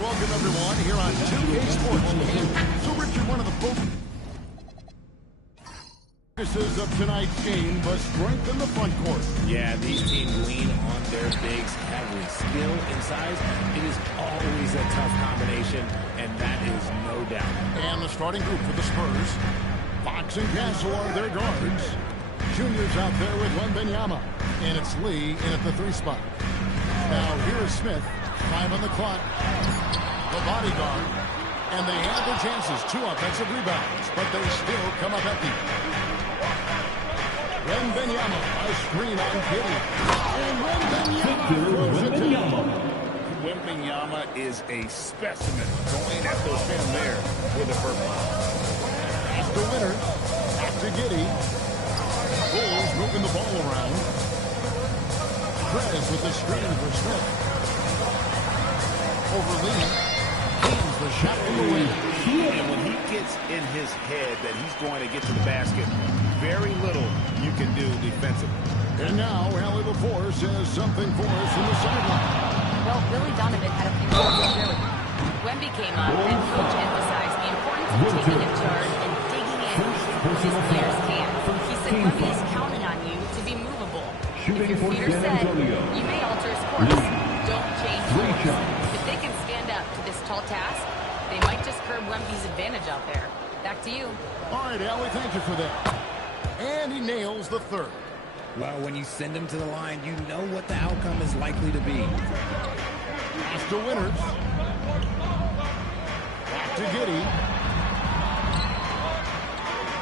welcome everyone here on 2K Sports. So Richard, one of the focuses of tonight's game was strength in the front court. Yeah, these teams lean on their bigs heavily. Skill and size, it is always a tough combination, and that is no doubt. And the starting group for the Spurs, Fox and Castle are their guards. Junior's out there with Wembanyama, and it's Lee in at the 3 spot. Now here is Smith, 5 on the clock. The bodyguard, and they have their chances. 2 offensive rebounds, but they still come up empty. Wembanyama, a screen on Kitty. And Wembanyama. Wembanyama is a specimen going at those men there with a purpose. That's the winner. Back to Giddy. Bulls moving the ball around. Prez with the screen for Smith. Over Lee. Hands the shot from the wing. And when he gets in his head that he's going to get to the basket, very little you can do defensively. And now, Allie LaForce has something for us from the sideline. Well, Billy Donovan had a few words to share with me. Wemby came up, and Coach emphasized the importance of taking a charge and digging in when these players can. He said Wemby is counting on you to be movable. If your feet are set, you may alter his course. Don't change course. If they can stand up to this tall task, they might just curb Wemby's advantage out there. Back to you. All right, Allie, thank you for that. And he nails the third. Well, when you send him to the line, you know what the outcome is likely to be. Pass to Winters. Back to Giddy.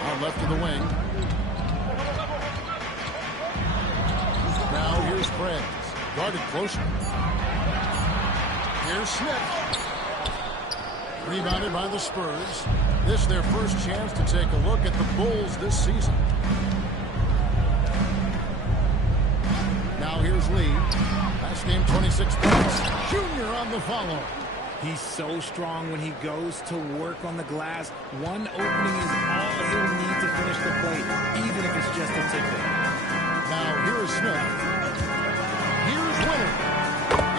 On left of the wing. Now here's Prez. Guarded closer. Here's Smith. Rebounded by the Spurs. This their first chance to take a look at the Bulls this season. Now here's Lee. Last game 26 points. Junior on the follow. He's so strong when he goes to work on the glass. One opening is all he'll need to finish the play, even if it's just a ticket. Now here is Smith. Here's Winter.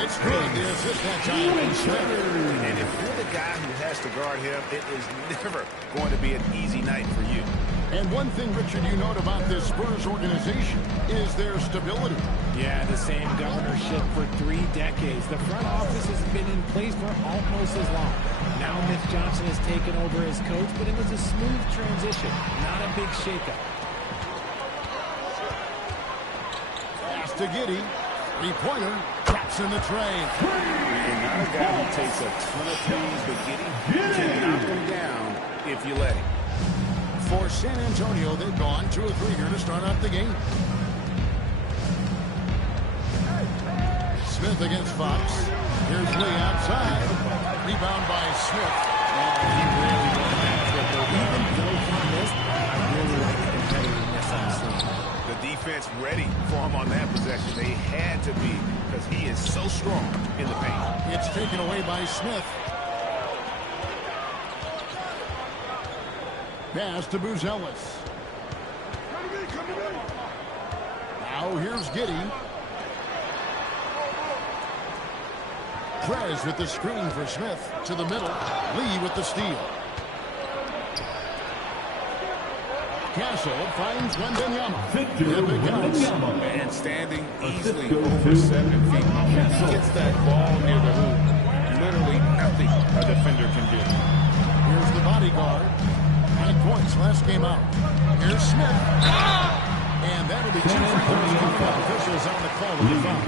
It's good. The assist that time. And if you're the guy who has to guard him, it is never going to be an easy night for you. And one thing, Richard, you note about this Spurs organization is their stability. Yeah, the same governorship for 3 decades. The front office has been in place for almost as long. Now Mitch Johnson has taken over as coach, but it was a smooth transition, not a big shakeup. Pass to Giddy. 3-pointer. Drops in the tray. And not a guy who takes a ton of threes, but Giddy can knock them down if you let him. For San Antonio, they've gone 2 or 3 here to start out the game. Smith against Fox. Here's Lee outside. Rebound by Smith. He really went after it, though. Even though he missed, I really like the competitiveness on the scene. The defense ready for him on that possession. They had to be, because he is so strong in the paint. It's taken away by Smith. Pass to Buzelis. Now here's Giddy. Prez with the screen for Smith to the middle. Lee with the steal. Castle finds Wembanyama. And standing easily over 7 feet. He gets that ball near the hoop. Literally nothing a defender can do. Here's the bodyguard. 9 points last game out. Here's Smith. And that'll be 2 free throws coming up. Officials on the call with the foul.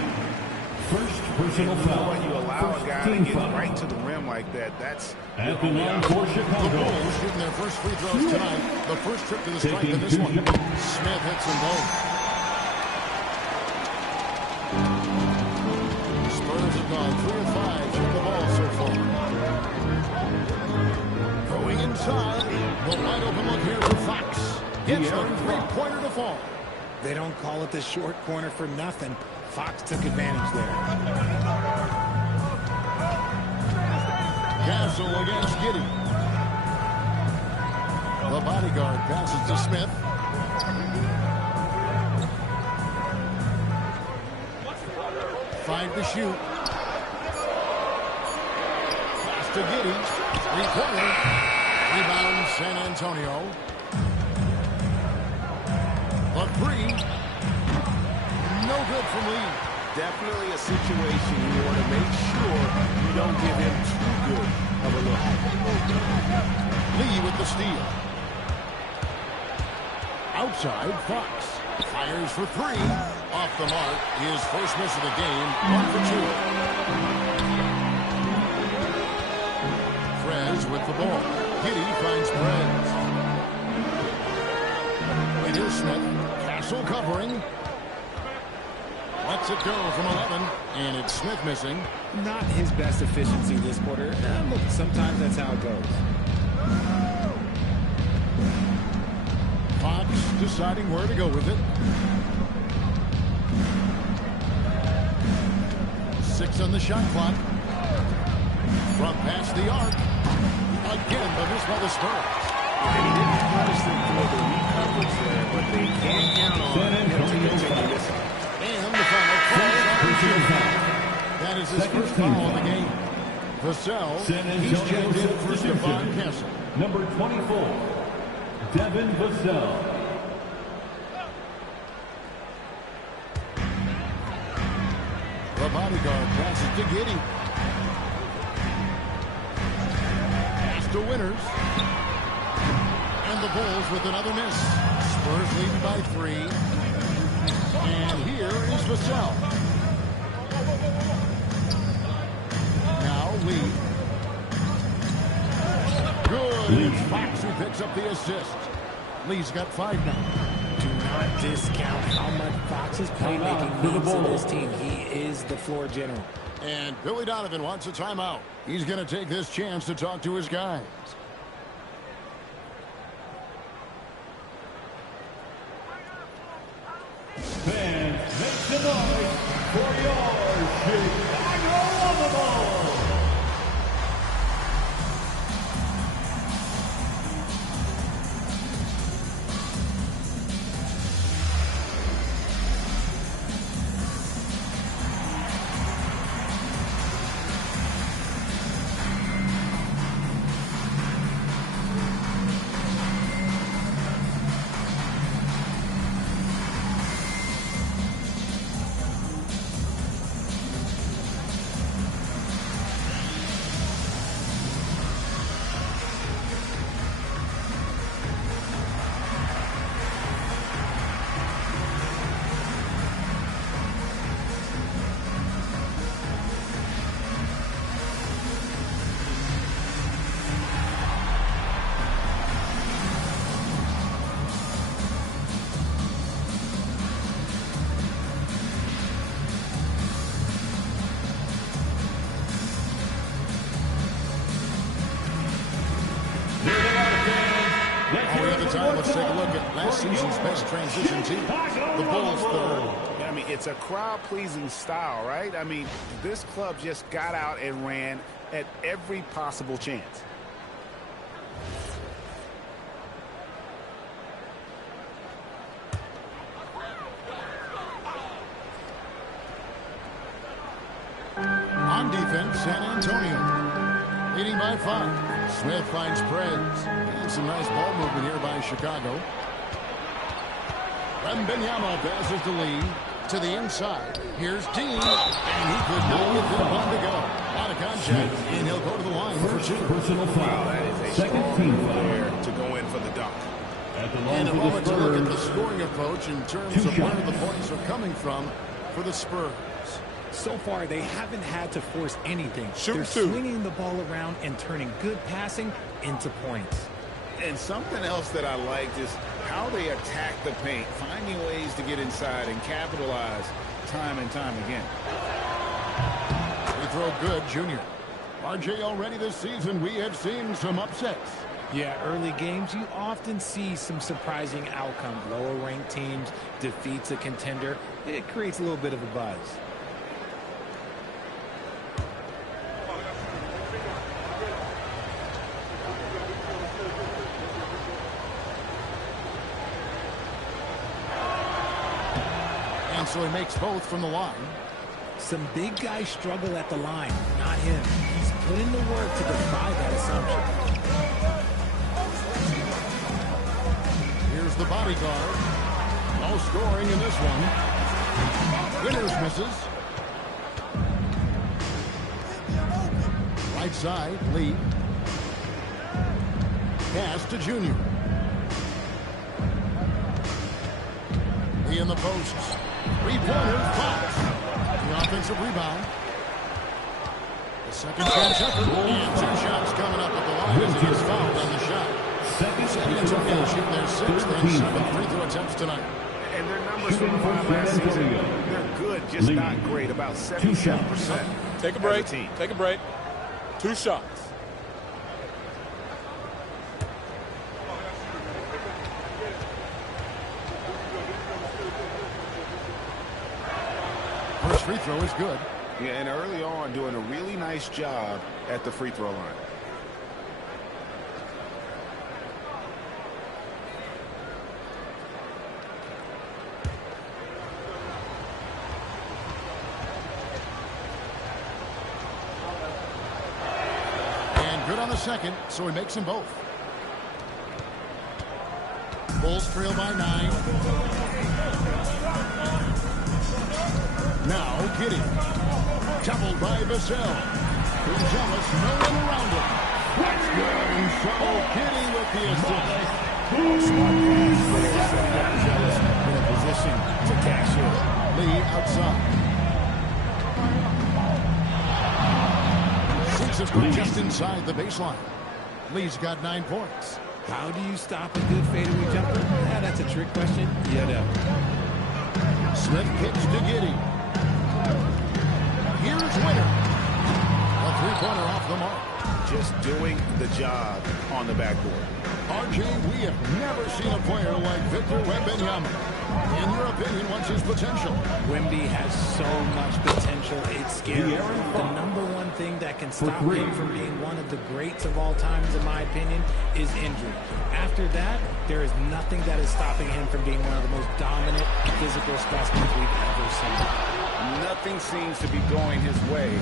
First personal foul. When you allow a guy to get right to the rim like that, that's at the line for The Chicago. Bulls shooting their first free throws tonight. The first trip to the stripe in this one. Smith hits them both. Spurs have gone 3 of 5 shooting the ball so far. Going inside. The wide open look here for Fox. Gets the 3-pointer to fall. They don't call it the short corner for nothing. Fox took advantage there. Castle against Giddy. The bodyguard passes to Smith. 5 to shoot. to Giddey. Three-pointer. Rebound San Antonio. The three. No good from Lee. Definitely a situation you want to make sure you don't give him too good of a look. Lee with the steal. Outside, Fox. Fires for three. Off the mark. His first miss of the game. 1 for 2. Frez with the ball. Giddey finds Frez. And here's Smith. Castle covering. Lets it go from 11. And it's Smith missing. Not his best efficiency this quarter. Look, sometimes that's how it goes. Fox deciding where to go with it. 6 on the shot clock. Front past the arc. Again, but missed by the Spurs. And he didn't punish them for the weak coverage there, but they can't count on him to continue this. And the final call. That is his first foul of the game. Vassell, he's checked in for Stephon Castle. Number 24, Devin Vassell. The bodyguard passes to Giddey. Pass to Winters. And the Bulls with another miss. Spurs lead by 3. And here is Vassell. Now Lee. Good. It's Fox who picks up the assist. Lee's got 5 now. Do not discount how much Fox's playmaking means to this team. He is the floor general. And Billy Donovan wants a timeout. He's going to take this chance to talk to his guys. Fans, make some noise for your Chicago Bulls. Let's take a look at last season's best transition team, the Bulls third. I mean, it's a crowd-pleasing style, right? I mean, this club just got out and ran at every possible chance. On defense, San Antonio leading by 5. Smith finds Preds. And some nice ball movement here by Chicago. Wembanyama passes to Lee. To the inside. Here's Dean. And he could not get that one to go. Out of contact. And he'll go to the line for 2. Personal foul. That is a Second strong team player foul. to go in for the dunk. At the And a line moment for to the look at the Spurs. scoring approach in terms 2 of where shots. the points are coming from for the Spurs. So far, they haven't had to force anything. Shoot They're two. swinging the ball around and turning good passing into points. And something else that I liked is how they attack the paint, finding ways to get inside and capitalize time and time again. They throw good, Junior. RJ, already this season, we have seen some upsets. Yeah, early games, you often see some surprising outcomes. Lower-ranked teams defeats a contender. It creates a little bit of a buzz. And so he makes both from the line. Some big guys struggle at the line, not him. He's put in the work to defy that assumption. Here's the bodyguard. No scoring in this one. Winters misses. Right side, Lee. Pass to Junior. Lee in the posts. Three-pointer, Fox. The offensive rebound. The second chance effort. And 2 shots coming up at the line as he gets fouled on the shot. San Antonio shooting their 6th and 7th free throw attempts tonight. And their numbers from last season, they're good, just not great. About 77%. Take a break. Take a break. 2 shots. First free throw is good. Yeah, and early on, doing a really nice job at the free throw line. And good on the second, so he makes them both. Bulls trail by 9. Now Giddey. Doubled by Vassell. Gonzalez, no one around him. That's good. And so Giddey with the assist. Smart pass. In a position to cash in. Lee outside. Sixes from just inside the baseline. Lee's got 9 points. How do you stop a good fadeaway jumper? That's a trick question. You know. Smith kicks to Giddey. Here's Winter. A three-pointer off the mark. Just doing the job on the backboard. RJ, we have never seen a player like Victor Wembanyama. In your opinion, what's his potential? Wemby has so much potential, it's scary. The number one thing that can stop him from being one of the greats of all times, in my opinion, is injury. After that, there is nothing that is stopping him from being one of the most dominant physical specimens we've ever seen. Nothing seems to be going his way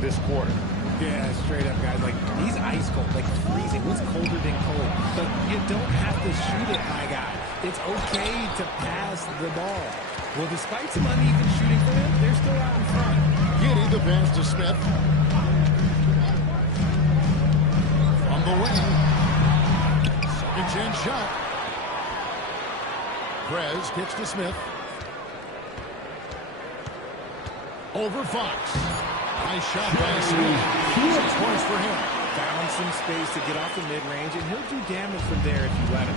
this quarter. Yeah, straight up, guys. Like, he's ice cold, like freezing. What's colder than cold? But you don't have to shoot it, my guy. It's okay to pass the ball. Well, despite some uneven shooting for him, they're still out in front. Giddey, the pass to Smith. From the wing. Second chance shot. Prez kicks to Smith. Over Fox. Nice shot by Smith. 6 points for him. Found some space to get off the mid-range, and he'll do damage from there if you let him.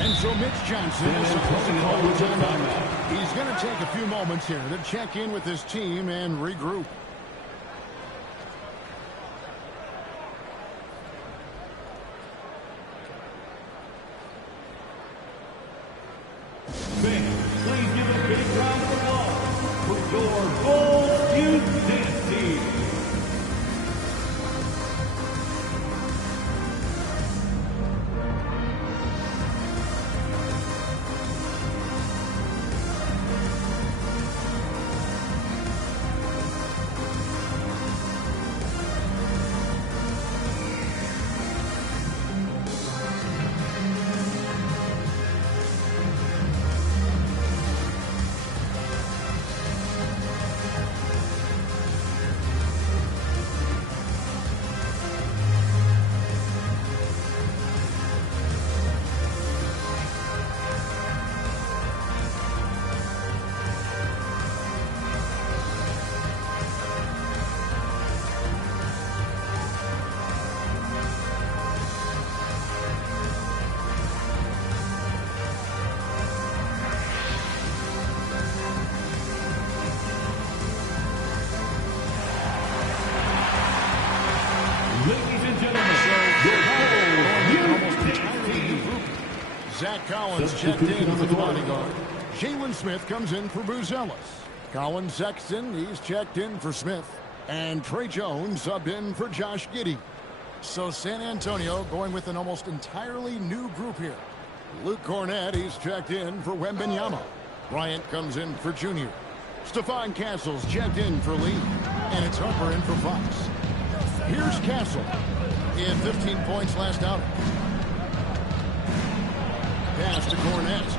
And so Mitch Johnson is supposed to call the timeout. He's going to take a few moments here to check in with his team and regroup. Please give a big round of applause for your Bulls Youth Dance Team. Zach Collins checked in for the bodyguard. Jalen Smith comes in for Bruce Ellis. Colin Sexton, he's checked in for Smith. And Trey Jones subbed in for Josh Giddey. So San Antonio going with an almost entirely new group here. Luke Cornett, he's checked in for Wembanyama. Bryant comes in for Junior. Stephon Castles checked in for Lee. And it's Harper in for Fox. Here's Castle. He had 15 points last outing. Pass to Cornett.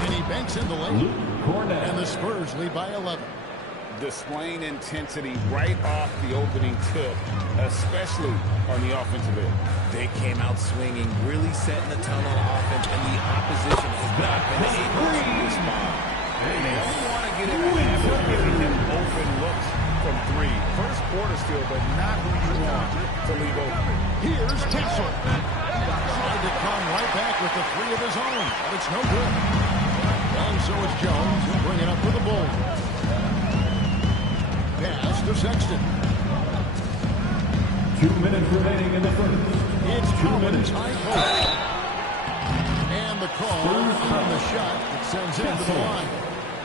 And he banks in the lane. And the Spurs lead by 11. Displaying intensity right off the opening tip, especially on the offensive end. They came out swinging, really setting the tone on offense, and the opposition has not been able to respond. They don't want to get in the habit of giving him open looks from three. First quarter still, but not who you want to leave open. Here's Castle. Tried to come right back with the three of his own, but it's no good. And so is Jones. He'll bring it up for the Bulls. Pass to Sexton. 2 minutes remaining in the first. It's Collins high post. And the call on the shot that sends him to the line.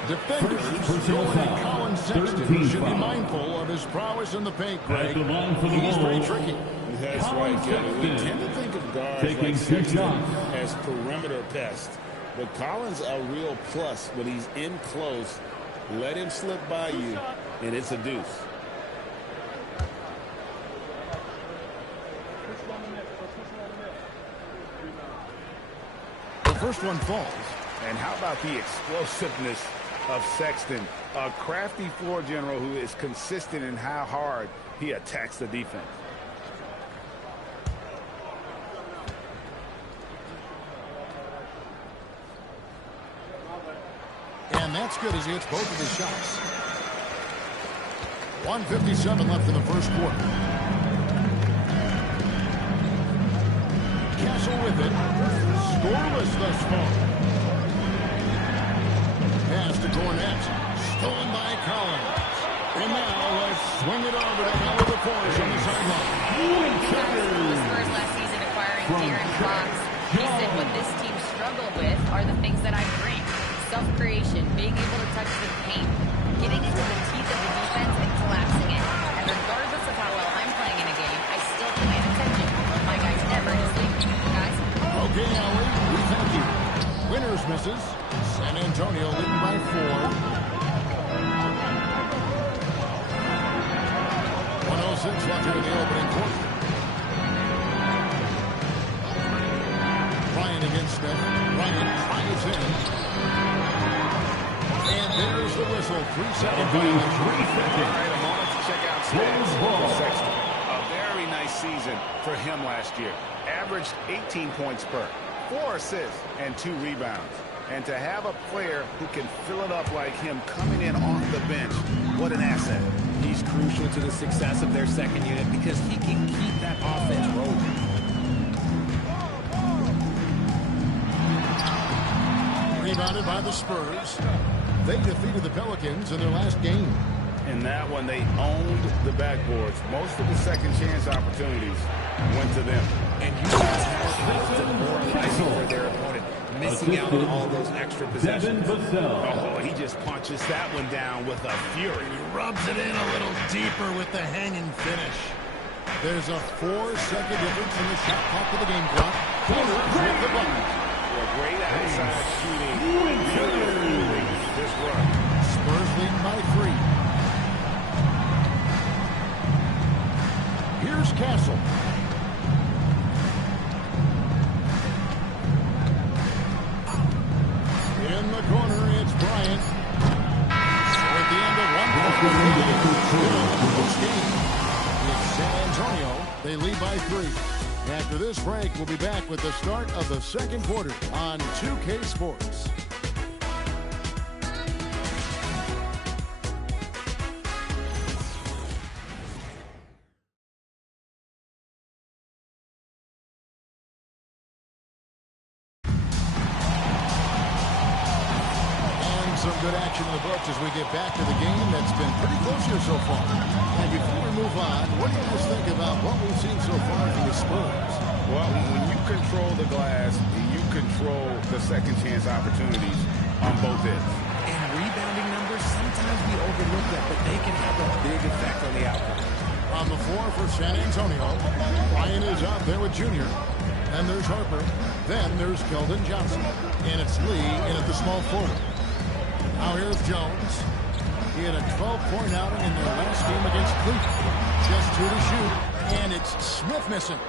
Defenders going Collins Sexton should be mindful of his prowess in the paint, Greg. He's pretty tricky. That's right, Kevin. We tend to think of guards like Sexton as perimeter pests. But Collins a real plus when he's in close. Let him slip by you, and it's a deuce. The first one falls. And how about the explosiveness of Sexton? A crafty floor general who is consistent in how hard he attacks the defense. And that's good as he hits both of his shots. 1:57 left in the first quarter. Castle with it. Scoreless thus far. Pass to Cornett. Stolen by Collins. And now let's swing it over to Oliver Force on the sideline. The Spurs last season acquiring De'Aaron Fox. He said what this team struggled with are the things that I bring. Self-creation, being able to touch the paint, getting into the teeth of the defense and collapsing it. And regardless of how well I'm playing in a game, I still command attention. My guys never sleep. Guys? Okay, Allie, we thank you. Winners misses. San Antonio leading by 4. 1:06 left here in the opening quarter. Bryant against Smith. Bryant drives in. And there's the whistle. 3-second violation. All right, a moment to check out stats. Sexton. A very nice season for him last year. Averaged 18 points per, 4 assists, and 2 rebounds. And to have a player who can fill it up like him coming in off the bench, what an asset. He's crucial to the success of their second unit because he can keep that offense rolling. Rebounded by the Spurs. They defeated the Pelicans in their last game. In that one, they owned the backboards. Most of the second chance opportunities went to them. And you guys have demoralizing for their opponent, missing out on all those extra possessions. Oh, he just punches that one down with a fury. He rubs it in a little deeper with the hanging finish. There's a 4-second difference in the shot clock to the game clock. Corners with the buttons. Great outside shooting. This run. Spurs leading by 3. Here's Castle. In the corner, it's Bryant. So at the end of one game, it's San Antonio. They lead by 3. After this break, we'll be back with the start of the second quarter on 2K Sports. Some good action in the books as we get back to the game that's been pretty close here so far. And before we move on, what do you guys think about what we've seen so far from the Spurs? Well, when you control the glass, you control the second chance opportunities on both ends. And rebounding numbers, sometimes we overlook that, but they can have a big effect on the outcome. On the floor for San Antonio, Ryan is out there with Junior. And there's Harper. Then there's Keldon Johnson. And it's Lee in at the small forward. Now here's Jones. He had a 12-point outing in their last game against Cleveland. Just 2 to shoot, and it's Smith missing.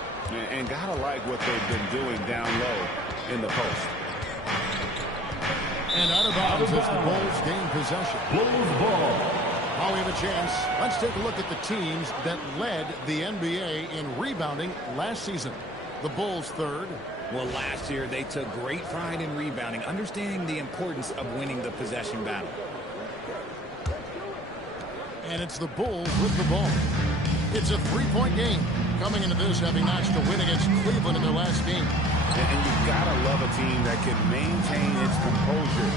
And gotta like what they've been doing down low in the post. And out of bounds as the Bulls gain possession. Bulls ball. Now we have a chance. Let's take a look at the teams that led the NBA in rebounding last season. The Bulls third. Well, last year they took great pride in rebounding, understanding the importance of winning the possession battle. And it's the Bulls with the ball. It's a 3-point game. Coming into this, having notched a win against Cleveland in their last game. And you've got to love a team that can maintain its composure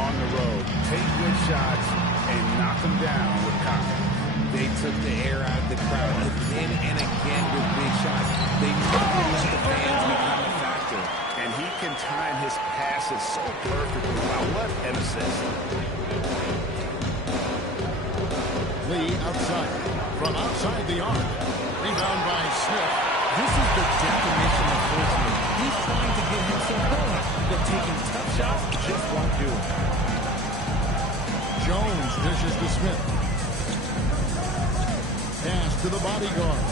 on the road, take good shots, and knock them down with confidence. They took the air out of the crowd again and again with big shots. They never let the fans become a factor. And he can time his passes so perfectly. Wow, what an assist. Lee outside. From outside the arc. Rebound by Smith. This is the definition of forcing. He's trying to get himself going, but taking tough shots just won't do it. Jones dishes to Smith. Pass to the bodyguard.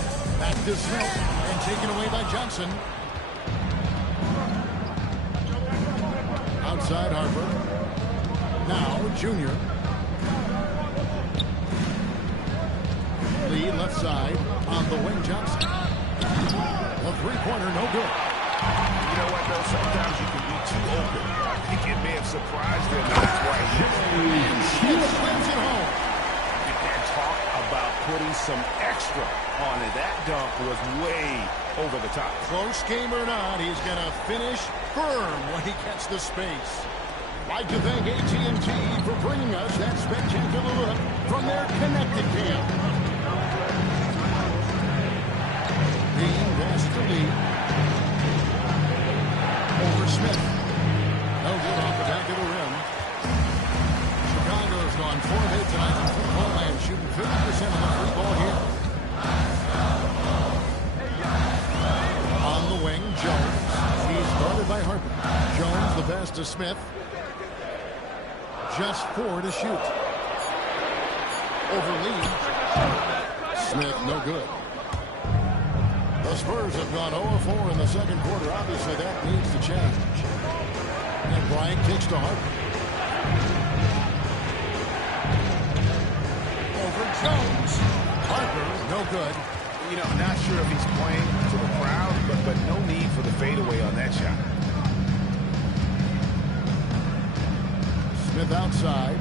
Back to Smith and taken away by Johnson. Outside Harper. Now Junior. Lee left side on the wing. Johnson. A three-pointer, no good. You know what, though? Sometimes you can be too open. I think it may have surprised him. That's why He slams it home. And talk about putting some extra on it. That dunk was way over the top. Close game or not, he's going to finish firm when he gets the space. Like to thank AT&T for bringing us that spectacular look from their connected camp. Being pass to Lee. Over Smith. No good off the back of the rim. Chicago's gone 4 of 8 tonight in football and shooting 50% of the free ball here. On the wing, Jones. He's guarded by Harper. Jones the pass to Smith. Just 4 to shoot. Over Lee. Smith, no good. The Spurs have gone 0-4 in the second quarter. Obviously, that needs to change. And Bryant kicks to Harper. Over Jones. Harper, no good. You know, not sure if he's playing to the crowd, but no need for the fadeaway on that shot. Smith outside.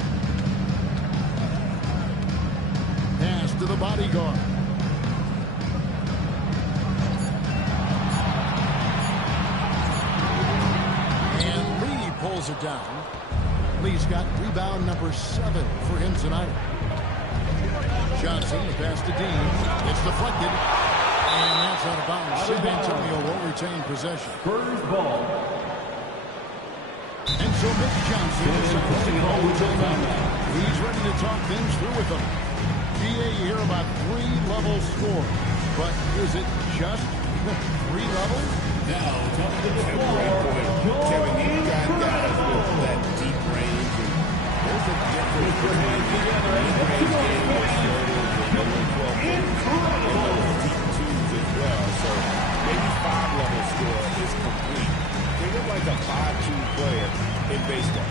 Pass to the bodyguard. Pulls it down. Lee's got rebound number 7 for him tonight. Johnson, the pass to Dean. It's deflected. And that's out of bounds. San Antonio will retain possession. Spurs ball. And so Mitch Johnson decides to call the timeout. He's ready to talk things through with them. PA here about 3-level score. But is it just 3 levels? Now, coming to the floor, Kevin, you got guys with that deep range. There's a difference between mid-range game with shoulders and middle 12 and those deep twos as well. So maybe 5-level score is complete. Think of like a 5-2 player in baseball.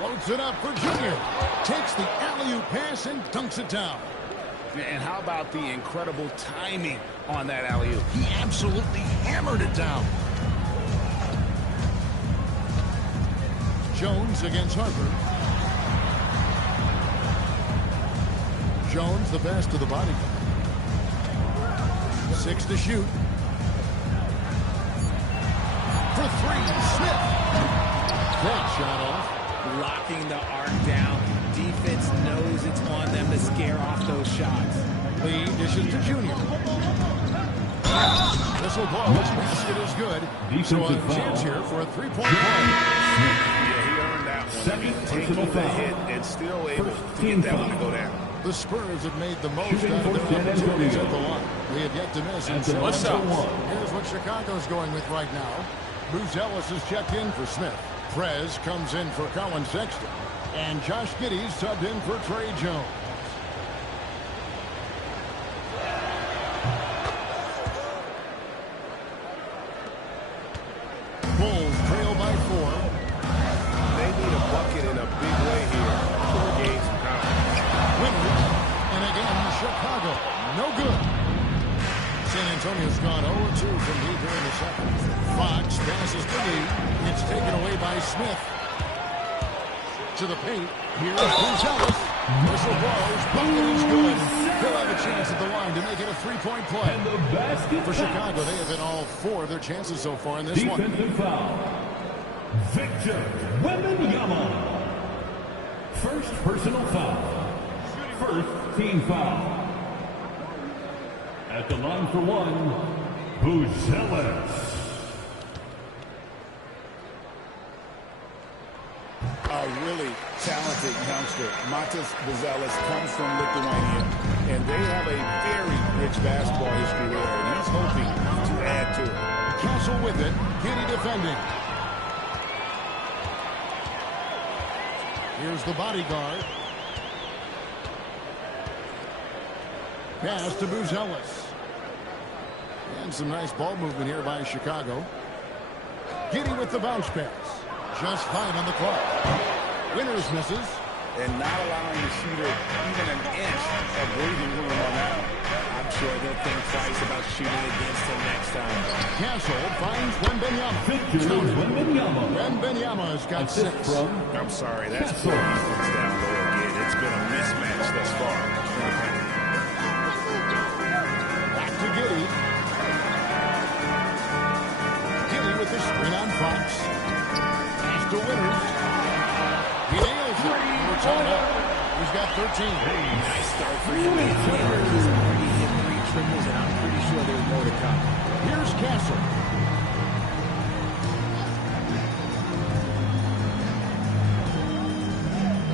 Floats it up for Junior. Takes the alley-oop pass and dunks it down. And how about the incredible timing on that alley-oop? He absolutely hammered it down. Jones against Harper. Jones, the best of the body. 6 to shoot. For 3, Smith. That shot off. Locking the arc down. Defense knows it's on them to scare off those shots. Lee dishes to Junior. Whistle blows. Basket is good. So a chance here for a 3-point play. Yeah, he earned that one. Taking the hit and still able to get that one to go down. The Spurs have made the most out of their opportunities at the line. They have yet to miss. What's up? Here's what Chicago's going with right now. Bruce Ellis has checked in for Smith. Prez comes in for Colin Sexton. And Josh Giddey's subbed in for Trey Jones. Bulls trail by 4. They need a bucket in a big way here to regain some confidence. Winners. And again, Chicago. No good. San Antonio's gone 0-2 from deep here in the second. Fox passes to Lee. It's taken away by Smith. To the paint. Here's Bruce Ellis. Whistle blows. Bucket is good. They'll have a chance at the line to make it a 3-point play. And the basket For Chicago, they have hit all 4 of their chances so far in this one. defensive foul. Victor Wembanyama. First personal foul. First team foul. At the line for 1, Buzelis. A really talented youngster. Matas Buzelis comes from Lithuania, and they have a very rich basketball history there, and he's hoping to add to it. Castle with it. Giddey defending. Here's the bodyguard. Pass to Buzelis. And some nice ball movement here by Chicago. Giddey with the bounce pass. Just 5 on the clock. Winters misses. And not allowing the shooter even an inch of breathing room on that one. I'm sure they'll think twice about shooting against him next time. Castle finds Wembanyama. Victor Wembanyama. Wembanyama's got 6. I'm sorry, that's poor defense down low again. It's been a mismatch thus far. Back to Giddey. Giddey with the screen on Fox. Pass to Winters. He nails it. We're tied up. He's got 13. Nice start for him. He's already hit 3 triples, and I'm pretty sure there's more to come. Here's Castle.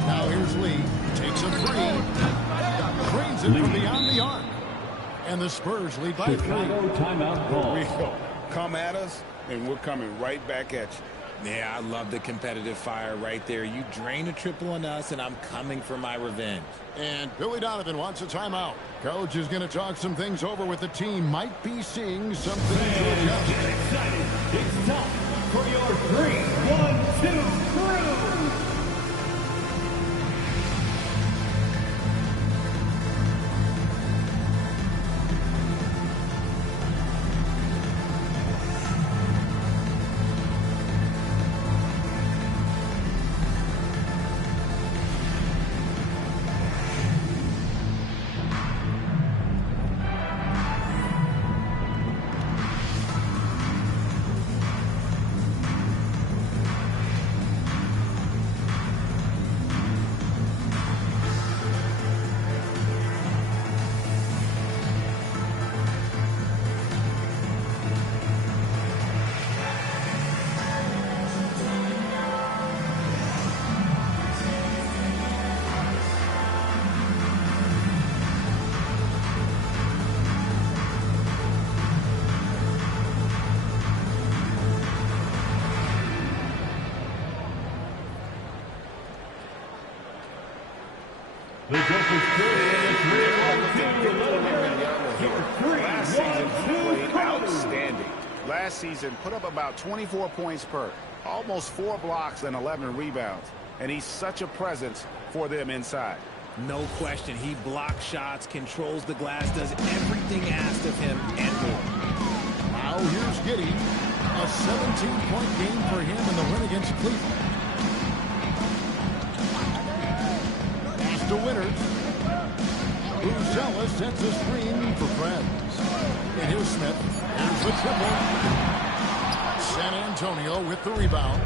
Now here's Lee. Takes a 3. Drains it from beyond the arc. And the Spurs lead by 3. Chicago timeout call. We go. Come at us, and we're coming right back at you. Yeah, I love the competitive fire right there. You drain a triple on us, and I'm coming for my revenge. And Billy Donovan wants a timeout. Coach is going to talk some things over with the team. Might be seeing something to adjust. Get excited. It's time for your 3-1-2 crew. The Gophers Last season, he played outstanding. Last season, put up about 24 points per, almost 4 blocks and 11 rebounds. and he's such a presence for them inside. No question. He blocks shots, controls the glass, does everything asked of him and more. Now here's Giddey. A 17-point game for him in the win against Cleveland. Pass to Winters. Buzella sets a screen for Friends. And here's Smith. Here's the triple. San Antonio with the rebound.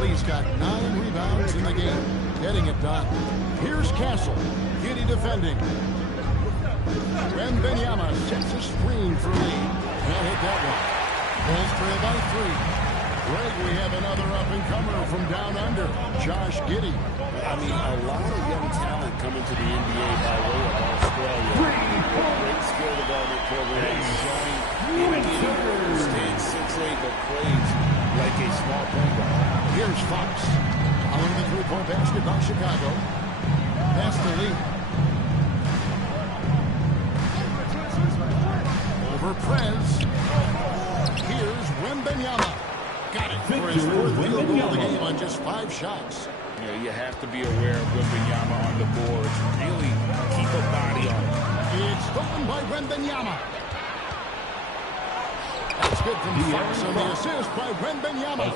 Lee's got 9 rebounds in the game, getting it done. Here's Castle. Giddey defending. Wembanyama sets a screen for Lee. Can't hit that one. Bulls trail by 3. Greg, we have another up-and-comer from down under, Josh Giddey. I mean, a lot of young talent coming to the NBA by way of Australia. Great skill development program. Showing Giddey stands 6'8", but plays like a small point guard. Here's Fox. Following the three-point basket by Chicago. Pass to Lee. Over Prez. Here's Wembanyama. Got it for his 4th field goal of the game on just 5 shots. You know, you have to be aware of Wembanyama on the boards. Really keep a body on it. It's stolen by Wembanyama. That's good from Fox on the assist by Wembanyama.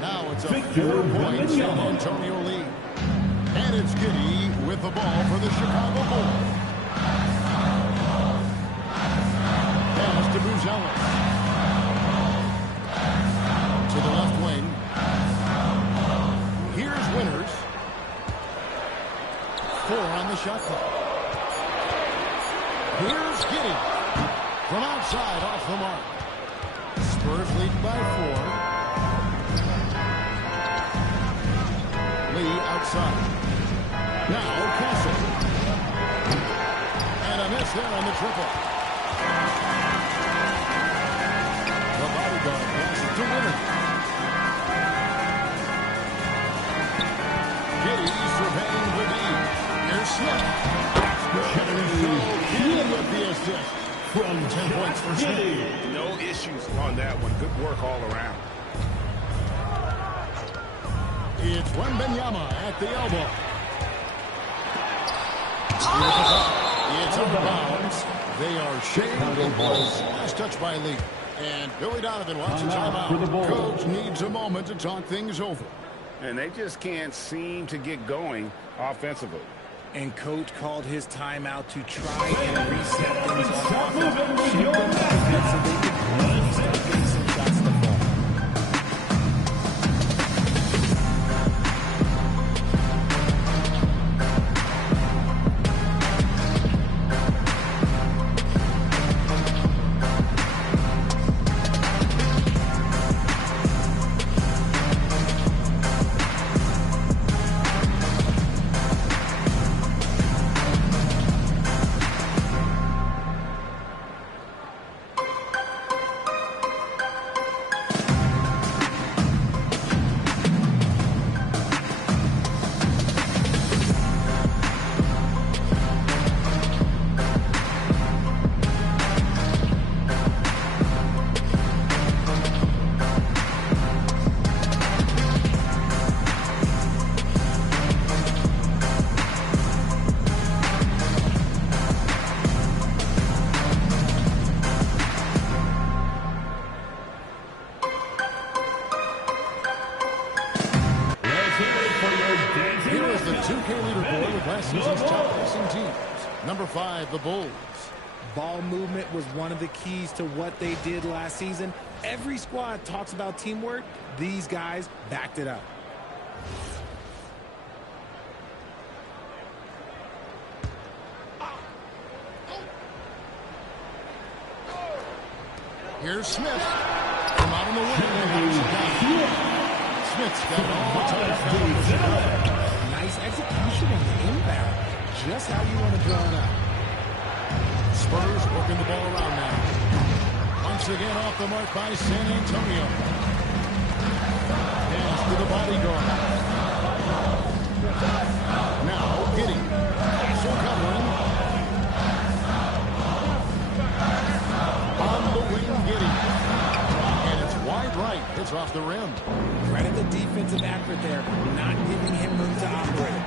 Now it's a 4-point San Antonio lead. And it's Giddey with the ball for the Chicago Bulls. Pass to Buzella. To the left wing. Here's Winters. 4 on the shot clock. Here's Giddey. From outside, off the mark. Spurs lead by 4. Lee outside. Now Castle. And a miss there on the triple. The bodyguard passes to Winters. Giddey surveying the lead. Here's Smith. Giddey with the assist. 10 points for Smith. No issues on that one. Good work all around. It's Wembanyama at the elbow. It's out of bounds. They are shaved and close. Last touch by Lee. And Billy Donovan wants a timeout. Coach needs a moment to talk things over. And they just can't seem to get going offensively. And Coach called his timeout to try and reset things on offense. Shake them up a bit so they can really start getting some shots to fall. Number 5, the Bulls. Ball movement was one of the keys to what they did last season. Every squad talks about teamwork. These guys backed it up. Here's Smith. From out in the wing. Smith's got all the time. Nice execution on the inbound. Just how you want to draw it up. Spurs working the ball around now. Once again off the mark by San Antonio. Pass to the bodyguard. Now Giddey. Castle covering. On the wing, Giddey. And it's wide right. It's off the rim. Credit the defensive effort there, not giving him room to operate.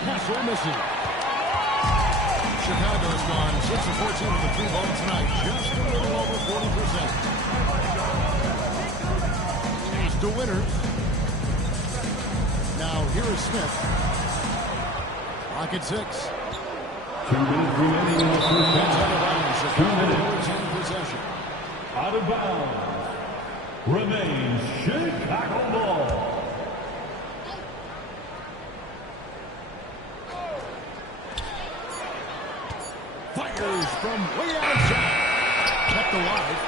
Castle missing. Chicago's gone 6 of 14 with the three ball tonight. Just a little over 40%. Pass to Winters. Now here is Smith. Rocket 6. 2 minutes remaining in the first That's out of half. bounds. 2 Chicago minutes. in possession. Out of bounds. Remains Chicago ball. Fires from way outside. Kept alive.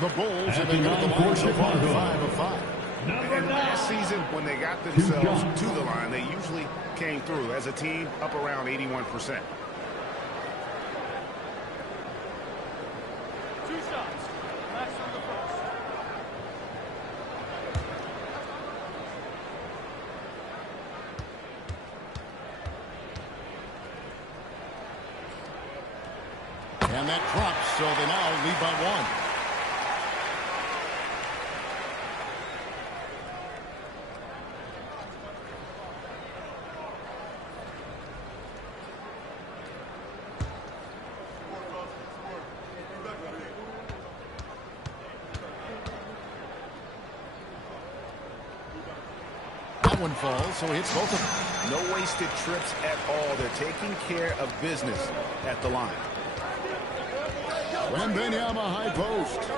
The Bulls have been at the line so far, 5 of 5. And last season, when they got themselves to the line, they usually came through as a team up around 81%. 2 shots. Last on the first. And that drops, so they now lead by 1. That one falls, so he hits both of them. No wasted trips at all. They're taking care of business at the line. Wembanyama high post.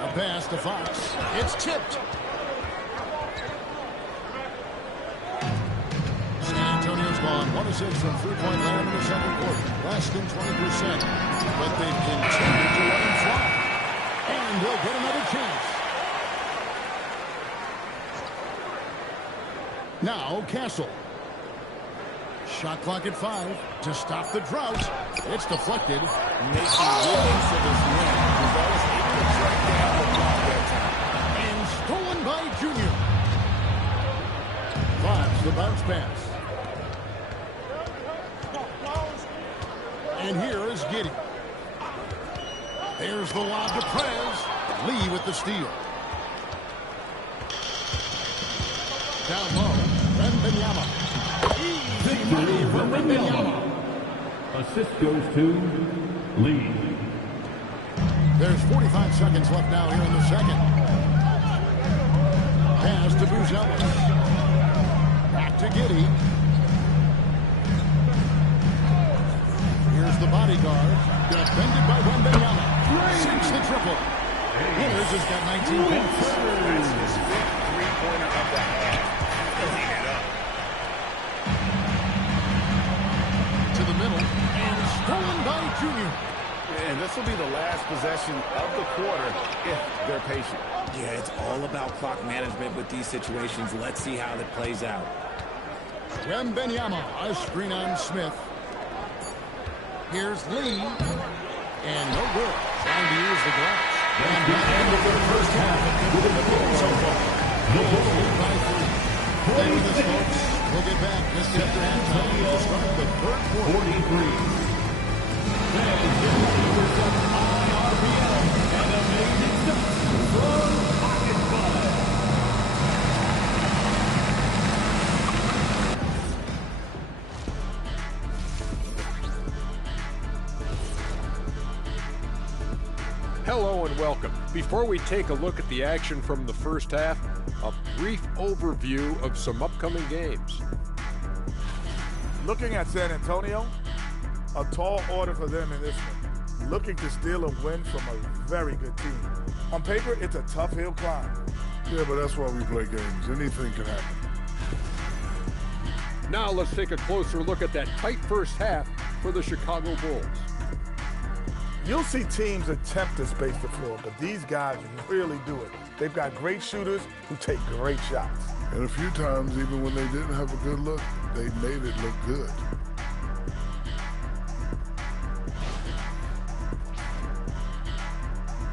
A pass to Fox. It's tipped. San Antonio's gone 1 of 6 from three-point land in the second quarter. Less than 20%. But they've continued to let him fly. And they'll get another chance. Now Castle. Shot clock at 5 to stop the drought. It's deflected. Making good use of his win. Duval was able to track down the block that time. And stolen by Junior. Fox, the bounce pass. And here is Giddey. There's the lob to Prez. Lee with the steal. Down low, Wembanyama. Easy money for Wembanyama. Assist goes to Lee. There's 45 seconds left now here in the second. Pass to Buzelis. Back to Giddey. Here's the bodyguard. Defended by Wembanyama. Sinks the triple. Winters has got 19 points. That's his 5th three-pointer of the half. Clean it up. To the middle. And stolen by Junior. And this will be the last possession of the quarter if they're patient. Yeah, it's all about clock management with these situations. Let's see how that plays out. Wembanyama, a screen on Smith. Here's Lee. And no good. Trying to use the glass. And the end of their first half have been the Bulls so far. Bulls lead by 3. Play with us, folks. We'll get back just after halftime to start the third quarter. 43. That is the numbers of IRBM and amazing stuff from Pocket Five. Hello and welcome. Before we take a look at the action from the first half, a brief overview of some upcoming games. Looking at San Antonio, a tall order for them in this one. Looking to steal a win from a very good team. On paper, it's a tough hill climb. Yeah, but that's why we play games. Anything can happen. Now let's take a closer look at that tight first half for the Chicago Bulls. You'll see teams attempt to space the floor, but these guys really do it. They've got great shooters who take great shots. And a few times, even when they didn't have a good look, they made it look good.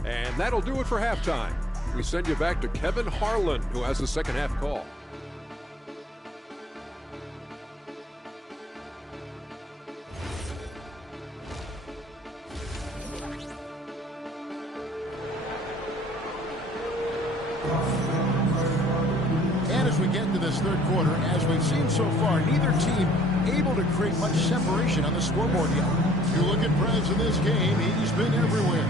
And that'll do it for halftime. We send you back to Kevin Harlan, who has the second half call. into this third quarter. As we've seen so far, neither team able to create much separation on the scoreboard yet. You look at Prez in this game, he's been everywhere.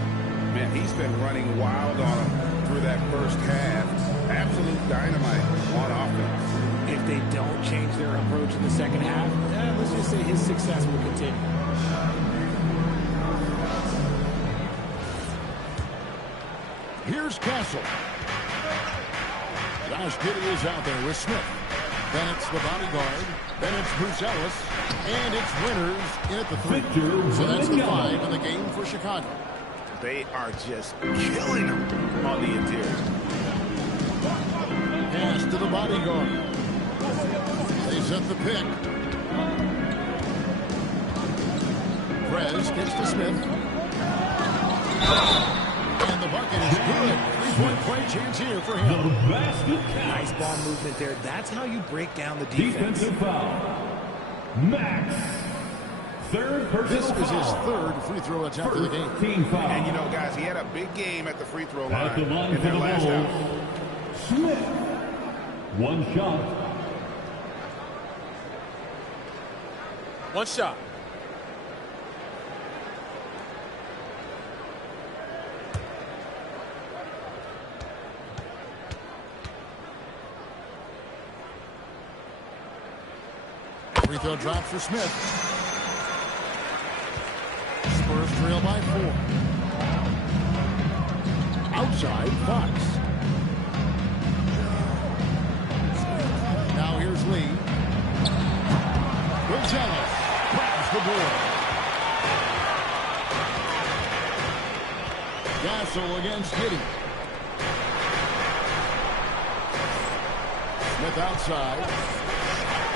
Man, he's been running wild on him through that first half. Absolute dynamite on offense. If they don't change their approach in the second half, let's just say his success will continue. Here's Castle. Josh Giddey is out there with Smith. Then it's the bodyguard. Then it's Bruce Ellis. And it's Winters in at the 3. So that's the 5 in the game for Chicago. They are just killing them on the interior. Pass to the bodyguard. They set the pick. Prez gets to Smith. And the bucket is good. 3-point play chance here for him. Nice ball movement there. That's how you break down the defense. Defensive foul. Max. Third personal This is his foul. 3rd free throw attempt of the game. Team foul. And, you know, guys, he had a big game at the free throw line, At the line in for that the last Bulls, out. Smith. One shot. One shot. Free throw drop for Smith. Spurs trail by 4. Outside, Fox. Now here's Lee. Gonzalez grabs the board. Gassel against Giddey. Smith outside.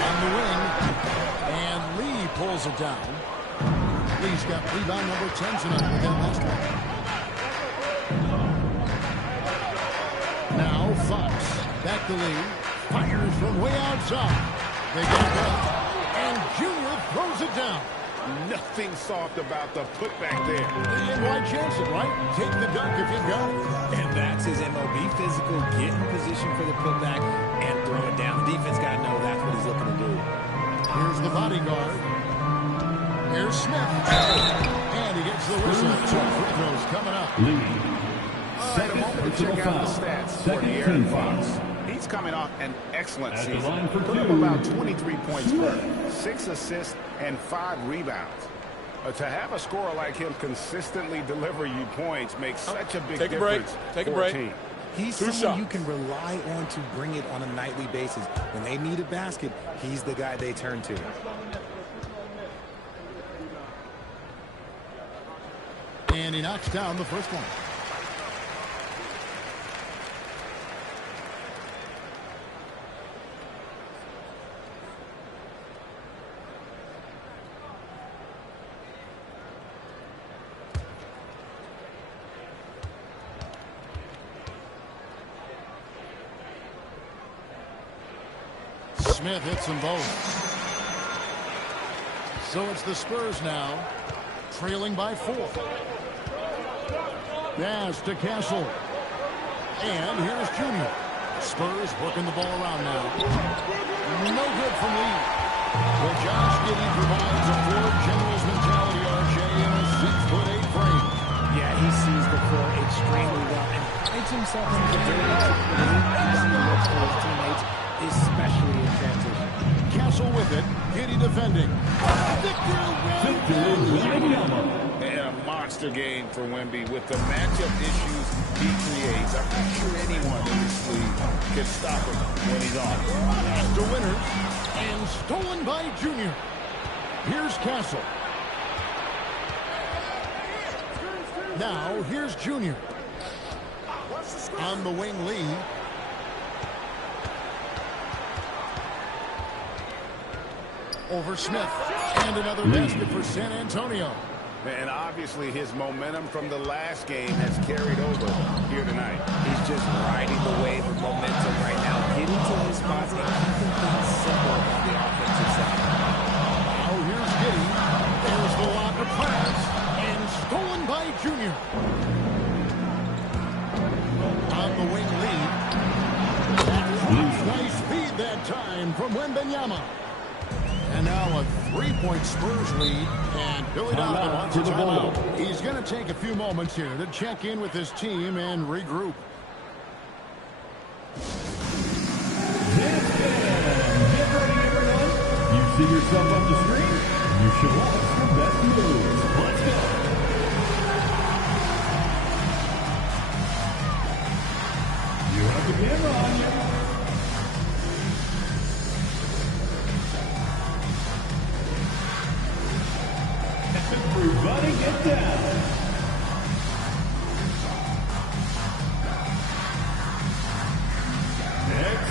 On the wing, and Lee pulls it down. Lee's got rebound number 10 tonight with that last one. Now Fox, back to Lee, fires from way outside. They get it up, and Junior throws it down. Nothing soft about the putback there. And why chance it, right? Take the dunk if you've got it. And that's his MOB, physical, get in position for the putback and throw it down. The defense got to know that's what he's looking to do. Here's the bodyguard. Here's Smith. And he gets the whistle. 2 free throws coming up. All right, a moment to check out the stats for De'Aaron Fox. He's coming off an excellent season. Put up about 23 points per, 6 assists, and 5 rebounds. To have a scorer like him consistently deliver you points makes such a big difference for a team. He's someone you can rely on to bring it on a nightly basis. When they need a basket, he's the guy they turn to. And he knocks down the first one. Smith hits them both. So it's the Spurs now, trailing by 4. Pass to Castle. And here's Junior. Spurs working the ball around now. No good from Lee. But Josh Giddey provides a Ford Generals mentality, RJ, in a 6'8" frame. Yeah, he sees the floor extremely well and finds himself in the very easy looks for his teammates, especially in transition. Castle with it. Giddey defending. Victor Wembanyama. And a monster game for Wemby with the matchup issues he creates. I'm not sure anyone in this league can stop him when he's on. Pass to Winters. And stolen by Junior. Here's Castle. Now, here's Junior. On the wing, Lee. Over Smith. And another basket for San Antonio. And obviously his momentum from the last game has carried over here tonight. He's just riding the wave of momentum right now, getting to his spots and keeping things simple on the offensive side. Now here's Giddey. There's the locker pass. And stolen by Junior. On the wing, Lee. Nice feed that Good time from Wembanyama. And now a 3-point Spurs lead. And Billy Donovan wants a timeout. He's going to take a few moments here to check in with his team and regroup. You see yourself on the screen? You should watch the best moves. Let's go. You have the camera on you. Everybody get down. Next.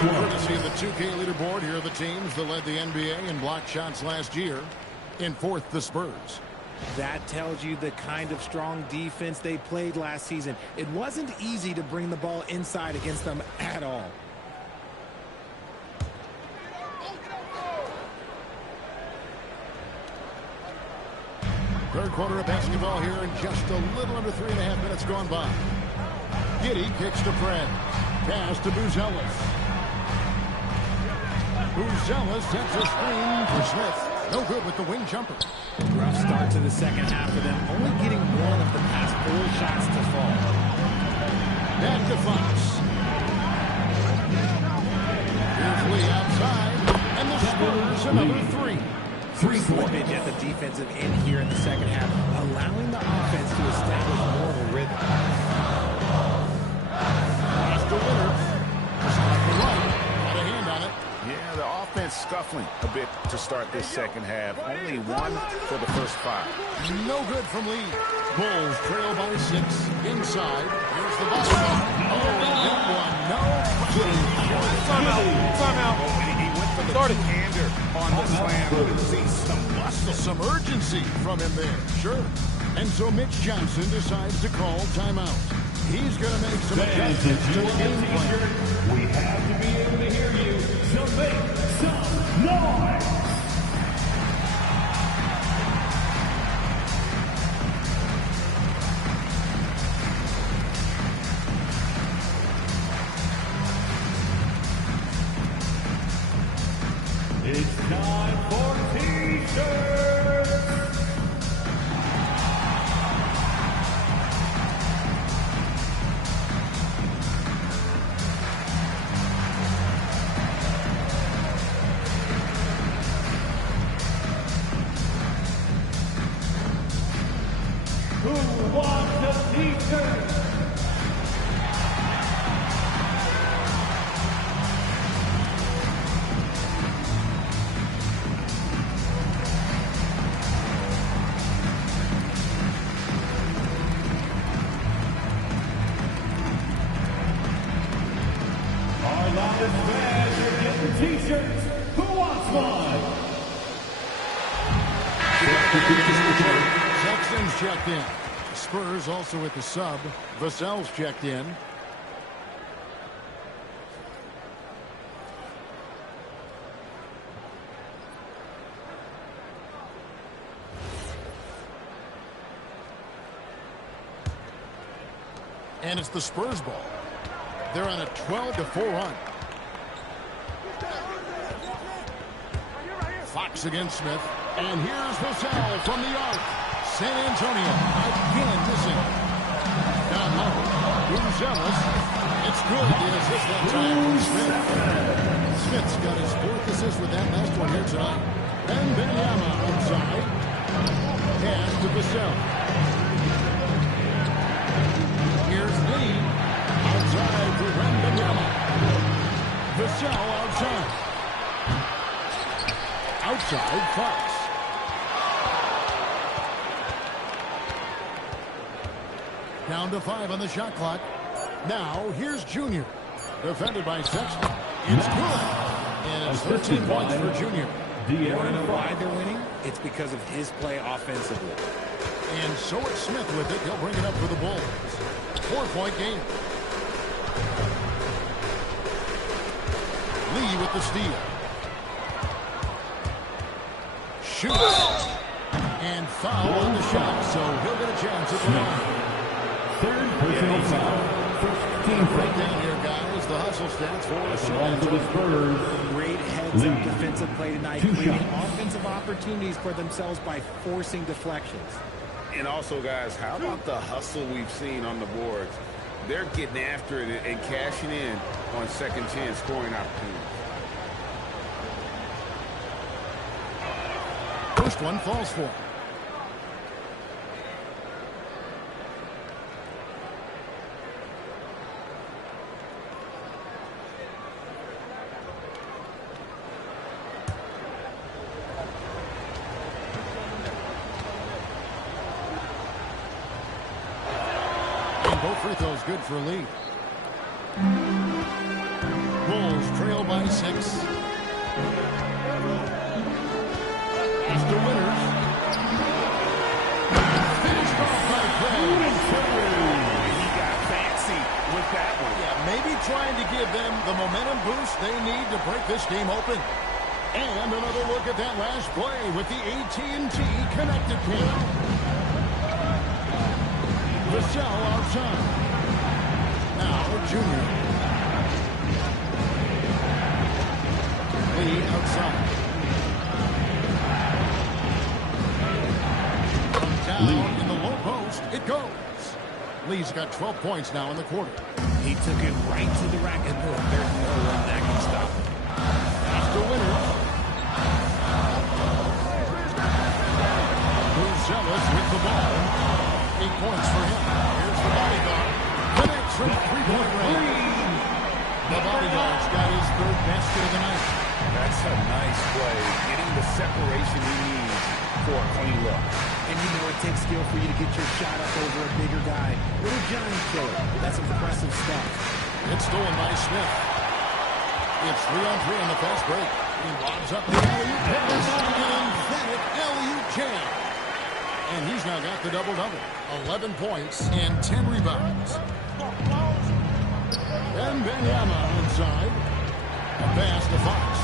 Courtesy of the 2K leaderboard, here are the teams that led the NBA in block shots last year. In fourth, the Spurs. That tells you the kind of strong defense they played last season. It wasn't easy to bring the ball inside against them at all. Third quarter of basketball here, and just a little under 3.5 minutes gone by. Giddey kicks to Fred. Pass to Buzelis. Buzelis sets a screen for Smith. No good with the wing jumper. Rough start to the second half for them, only getting one of the past 4 shots to fall. Back to Fox. Here's Lee outside, and the Spurs another 3. Slippage at the defensive end here in the second half, allowing the offense to establish more of a rhythm. Pass to Leonard. Just off the right. Got a hand on it. Yeah, the offense scuffling a bit to start this second half. Only 1 for the first 5. No good from Lee. Bulls trail by 6. Inside. Here's the ball. Oh, that one. No. Timeout. Oh, and he went for the two-hander on the slam. See Some urgency from him there. Sure. And so Mitch Johnson decides to call timeout. He's going to make some adjustments to the game plan. We have to be able to hear you, so make some noise. It's time for T-shirts. Who wants a T-shirt? Our loudest fans are getting T-shirts. Who wants one? Sexton's checked in. Spurs also with the sub. Vassell's checked in. And it's the Spurs ball. They're on a 12-4 run. Fox against Smith. And here's Vassell from the arc. San Antonio again missing. Down low. Buzelis. It's good. The assist that time from Smith. Smith's got his 4th assist with that last one here tonight. And Wembanyama outside. Pass to Vassell. Here's Lee. Outside for Wembanyama. Vassell outside. Outside Fox. Down to 5 on the shot clock. Now, here's Junior. Defended by Sexton. It's good. And it's 13 points for Junior. You want to know why they're winning? It's because of his play offensively. And so it's Smith with it. He'll bring it up for the Bulls. 4-point game. Lee with the steal. Shoots. And foul on the shot, so he'll get a chance at the line. Third personal foul. Right down here, guys. The hustle stats for San Antonio. Great heads-up defensive play tonight, creating offensive opportunities for themselves by forcing deflections. And also, guys, how about the hustle we've seen on the boards? They're getting after it and cashing in on second chance scoring opportunities. First one falls for him. Both free throws good for Lee. Bulls trail by 6. Pass to Winters. Finished off by Craig. He got fancy with that one. Yeah, maybe trying to give them the momentum boost they need to break this game open. And another look at that last play with the AT&T connected pin. Vassell outside. Now Junior. Lee outside. Down in the low post, it goes. Lee's got 12 points now in the quarter. He took it right to the rack, and there's no one that can stop him. Pass to Winters. Buzelis with the ball. 8 points for him. Here's the bodyguard. Connects from 3-point range. The bodyguard's got his third basket of the night. That's a nice play. Getting the separation he needs for a clean look. And you know it takes skill for you to get your shot up over a bigger guy. Little giant killer. That's impressive stuff. It's stolen by Smith. It's 3-on-3 on the fast break. He lobs up the alley-oop pass. And emphatic alley-oop jam. And he's now got the double-double. 11 points and 10 rebounds. Wembanyama outside. A pass to Fox.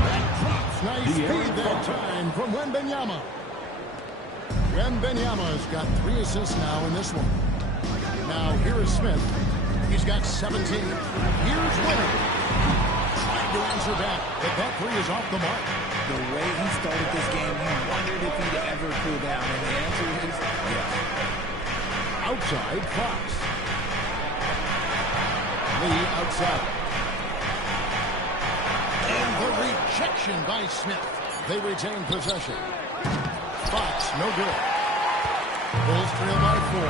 That drops. Nice feed that time from Wembanyama. Wembanyama's got 3 assists now in this one. Now here is Smith. He's got 17. Here's Winner. Trying to answer back, but that 3 is off the mark. The way he started this game, he wondered if he'd ever cool down, and the answer is yes. Outside, Fox. Lee outside. And the rejection by Smith. They retain possession. Fox, no good. Bulls trail by 4.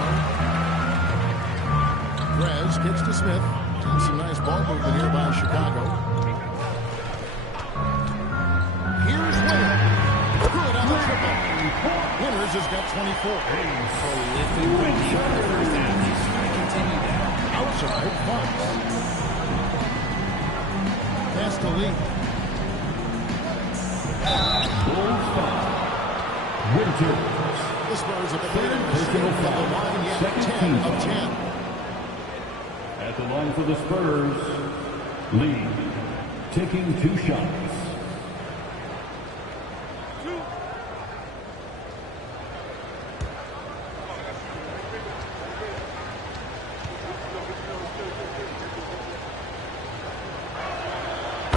Grez kicks to Smith. And some nice ball movement here by Chicago. Here's Winner. Good on the triple. Winters has got 24. Prolific from deep in the first half. He's trying to continue that. Outside, Fox. Pass to Lee. The Spurs have played in the field from the line yet 10 of 10. At the line for the Spurs, Lee taking 2 shots.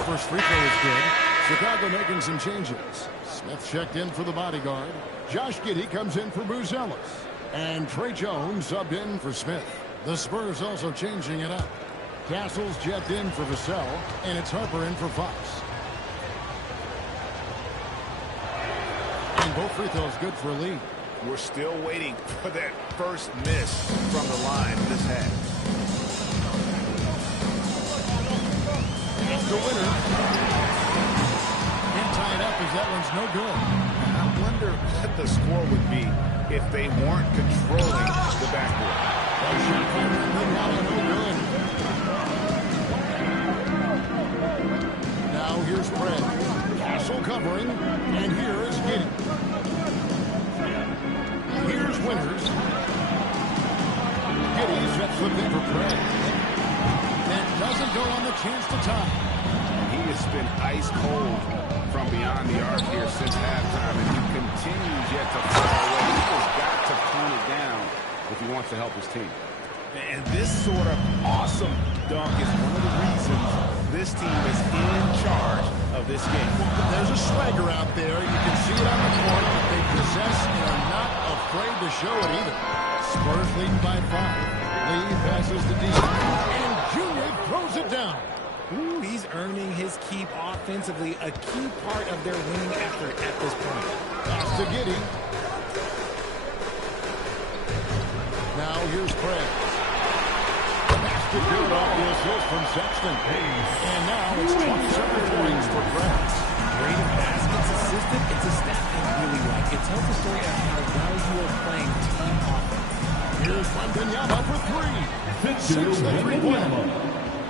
First free throw is good. Chicago making some changes. Smith checked in for the bodyguard. Josh Giddey comes in for Buzelis. And Trey Jones subbed in for Smith. The Spurs also changing it up. Castles checked in for Vassell, and it's Harper in for Fox. And both free throws good for Lee. We're still waiting for that first miss from the line this half. That's the winner. Can't tie it up as that one's no good. I wonder what the score would be if they weren't controlling the backboard. looking for Craig. That doesn't go on the chance to tie. He has been ice cold from beyond the arc here since halftime, and he continues yet to fire away. He has got to tone it down if he wants to help his team. And this sort of awesome dunk is one of the reasons this team is in charge of this game. There's a swagger out there. You can see it on the court that they possess and are not afraid to show it either. Spurs leading by 5. Lee passes to D. And Junior throws it down. Ooh, he's earning his keep offensively, a key part of their winning effort at this point. Pass to Giddey. Now here's Craig. Pass to good off the assist from Sexton. And now it's 27 points for Craig. Great baskets assistant. It's a stat I really like. It tells the story of how well you are playing team offense. Here's Wembanyama for 3. Six the three-pointer.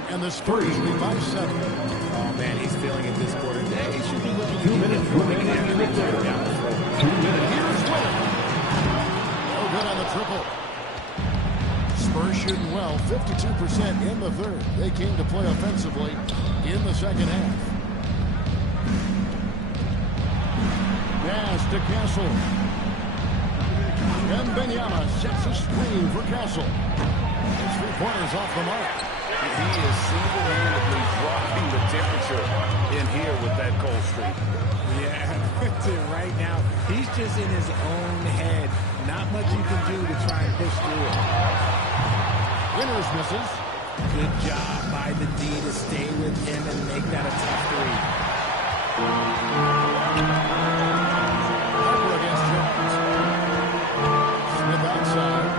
And the Spurs lead by 7. Oh, man, he's feeling it this quarter. He should be looking 2 minutes remaining in the third. 2 minutes. Here's Winner. No good on the triple. Spurs shooting well, 52% in the third. They came to play offensively in the second half. Pass to Castle. Wembanyama sets a screen for Castle. His 3-pointers off the mark. He is single-handedly dropping the temperature in here with that cold streak. Yeah, right now, he's just in his own head. Not much you can do to try and push through it. Winners misses. Good job by the D to stay with him and make that a tough 3. Harper against Jones. Smith outside.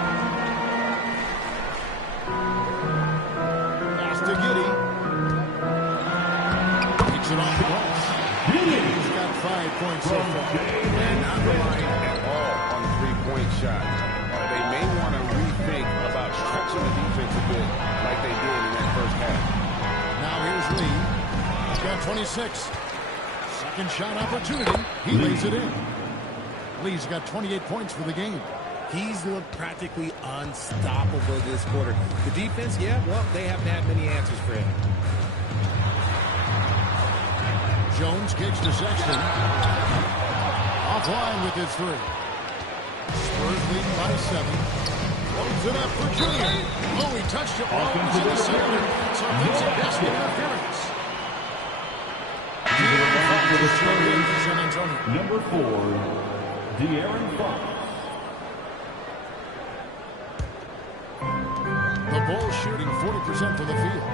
Pass to Giddey. Takes it off the glass. He's got 5 points so far. And not relying at all on the three-point shot. They may want to rethink about stretching the defense a bit like they did in that first half. Now here's Lee. He's got 26. Second shot opportunity. He lays it in. Lee's got 28 points for the game. He's looked practically unstoppable this quarter. The defense, yeah, well, they haven't had many answers for him. Jones kicks to Sexton. Offline with his 3. Spurs leading by 7. Loads it up for Junior. Oh, he touched it while he was in the center. So offensive basket interference. San Antonio. Number 4, De'Aaron Fox. The Bulls shooting 40% from the field.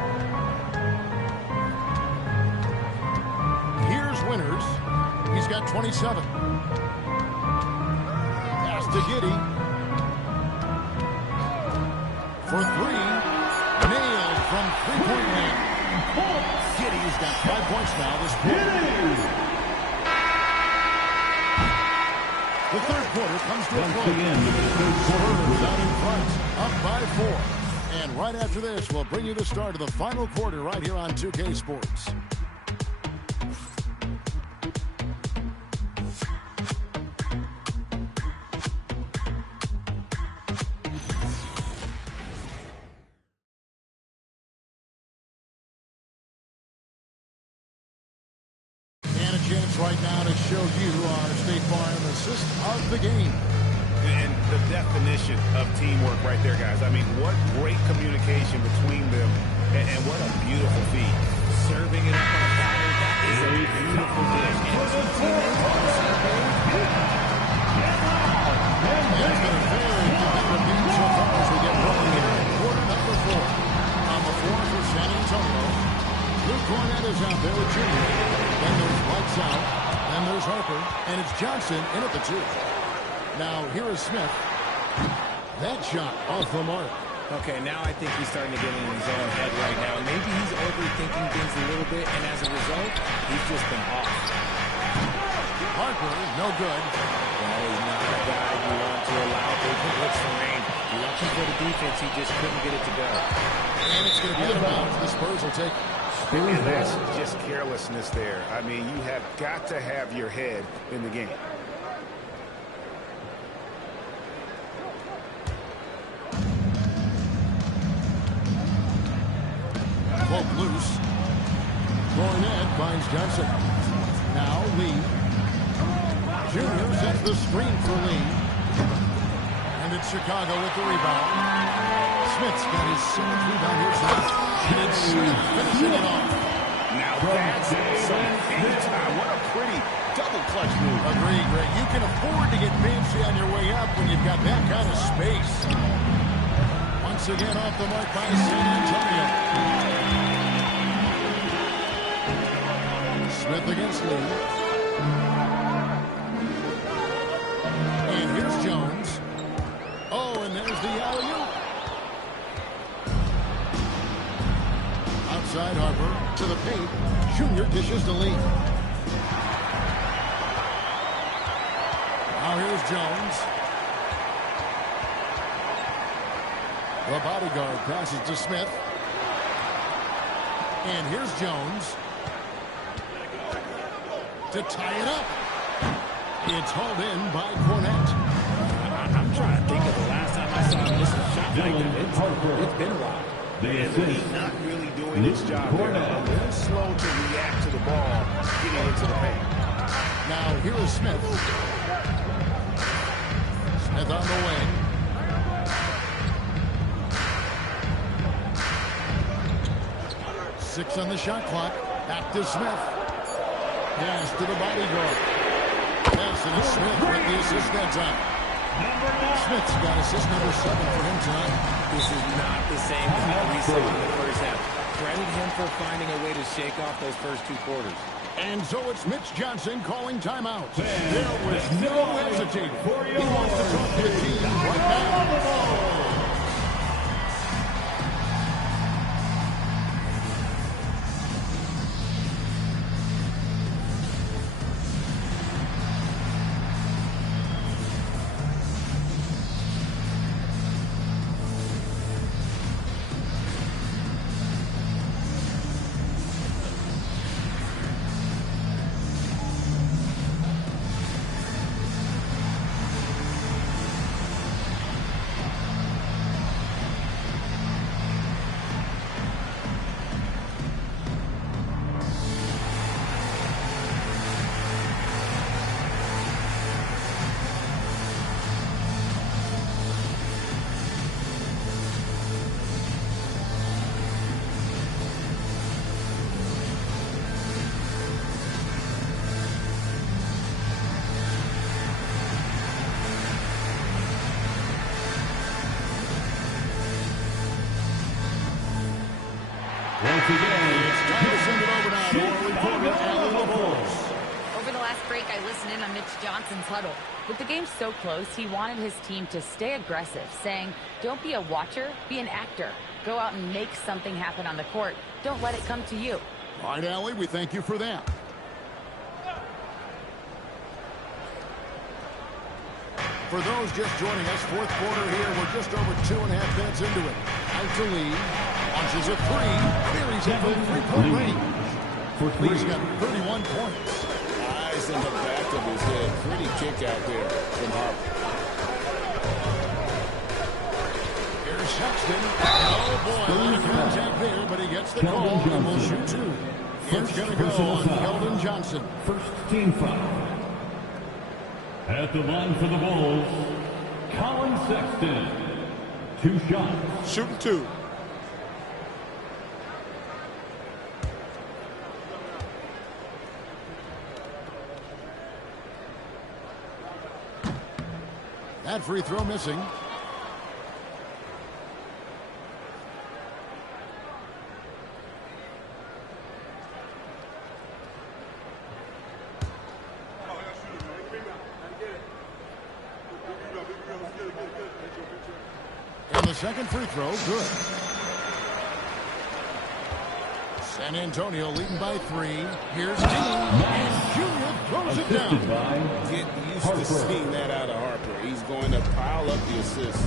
Here's Winners. He's got 27. Pass to Giddey. For 3. Nailed from three-point land. Giddey's got 5 points now this quarter. The third quarter comes to a close. Spurs out in front, up by 4. And right after this, we'll bring you the start of the final quarter right here on 2K Sports. And a chance right now to show you our State Farm assist of the game. And the definition of teamwork right there, guys. I mean, what great communication between them, and what a beautiful feed. Serving it up on a platter, that is a beautiful dish. And two teammates on the same page. And it's been a very competitive game so far as we get rolling here in quarter number 4. On the floor for San Antonio, Luke Cornett is out there with Junior. Then there's Lights Out. Then there's Harper. And it's Johnson in at the 2. Now, here is Smith. That shot off the mark. Okay, now I think he's starting to get in his own head right now. Maybe he's overthinking things a little bit, and as a result, he's just been off. Harper, no good. Well, he's not a guy you want to allow open looks to rain. You want him for the defense, he just couldn't get it to go. And it's going to be out of bounds. The Spurs will take it. And that's just carelessness there. I mean, you have got to have your head in the game. Pope loose. Cornette finds Johnson. Now Lee. Junior sets the screen for Lee. And it's Chicago with the rebound. Smith's got his 7th rebound here tonight. And it's Smith finishing it off. Now that's some anytime. What a pretty double clutch move. Agreed, Greg. You can afford to get fancy on your way up when you've got that kind of space. Once again off the mark by San Antonio. Smith against Lee. And here's Jones. Oh, and there's the alley-oop. Outside Harper to the paint. Junior dishes to Lee. Now here's Jones. The bodyguard passes to Smith. And here's Jones. To tie it up. It's hauled in by Cornette. I'm trying to think of the last time I saw him miss a shot like that. It's been a while. He's not really doing his job there. A little slow to react to the ball getting into the paint. Now here is Smith. Smith on the wing. Six on the shot clock. Back to Smith. Pass to the bodyguard. Pass to Smith with the assist that time. Smith's got assist number 7 for him tonight. This is not the same as what we saw in the first half. Credit him for finding a way to shake off those first 2 quarters. And so it's Mitch Johnson calling timeout. There was no hesitating. He wants to talk to the team right now. Once again, it's time to send it over now to our reporter, Allie LaBourse. Over the last break, I listened in on Mitch Johnson's huddle. With the game so close, he wanted his team to stay aggressive, saying, don't be a watcher, be an actor. Go out and make something happen on the court. Don't let it come to you. All right, Allie, we thank you for that. For those just joining us, 4th quarter here. We're just over 2.5 minutes into it. Out to Lee. Launches a 3. Cleary's at the 3-point range. Lee's got 31 points. Eyes in the back of his head. Pretty kick out there from Harper. Here's Sexton. Oh, boy, a lot of contact there, but he gets the call and will shoot 2. It's going to go on Keldon Johnson. First team foul. At the line for the Bulls, Colin Sexton. 2 shots. Shooting 2. That free throw missing. And the second free throw, good. San Antonio leading by 3. Here's Dean, and Junior throws it down. Get used to seeing that out of Harper. He's going to pile up the assists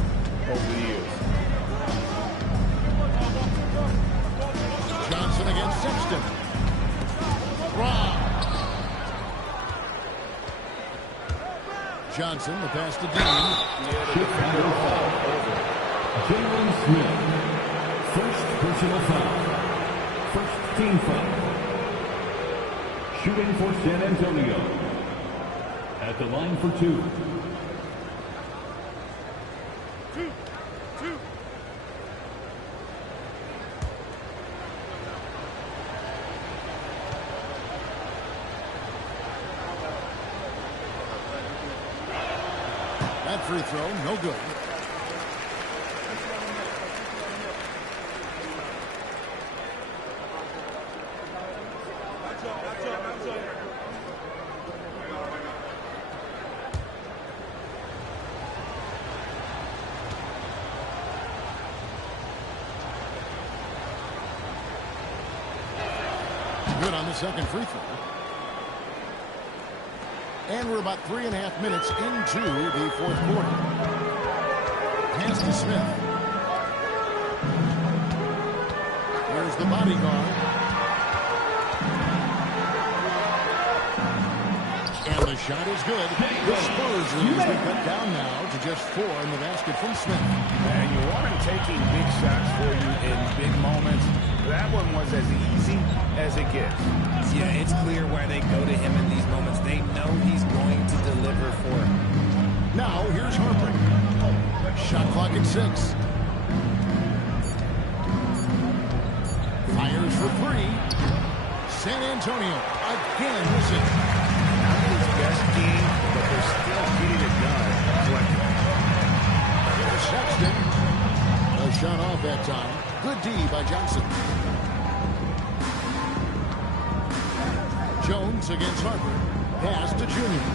over the years. Johnson against Sexton. Rob. Johnson, the pass to Dean. Jalen Smith. First personal foul. 16-foot. Shooting for San Antonio. At the line for two. That free throw, no good. Good on the second free throw. And we're about 3.5 minutes into the fourth quarter. Pass to Smith. Here's the bodyguard. And the shot is good. The Spurs lead as they cut down now to just 4 in the basket from Smith. And you want him taking big shots for you in big moments. That one was as easy as it gets. Yeah, it's clear why they go to him in these moments. They know he's going to deliver for him. Now, here's Harper. Shot clock at 6. Fires for 3. San Antonio again missing. Not his best game, but they're still getting it done. Here's Sexton. A shot off that time. Good D by Johnson. Jones against Harper. Pass to Junior.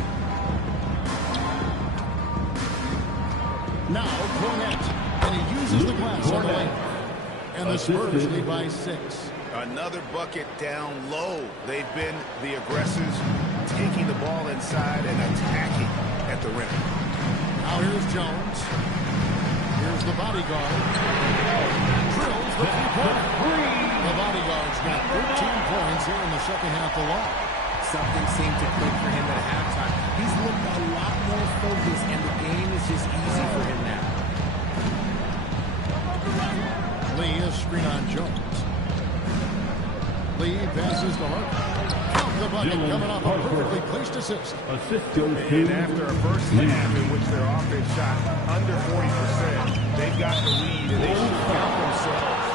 Now Cornette. And he uses the glass on the way. And the Spurs lead by 6. Another bucket down low. They've been the aggressors, taking the ball inside and attacking at the rim. Now here's Jones. Here's the bodyguard. Drills the three-pointer. The bodyguard's got 13 points here in the second half alone. Something seemed to click for him at halftime. He's looked a lot more focused, and the game is just easy for him now. Lee, a screen on Jones. Lee passes to Harper. Count the bucket coming off a perfectly placed assist. Assist goes to And after a first half in which their offense shot under 40%, they've got the lead and they should count themselves.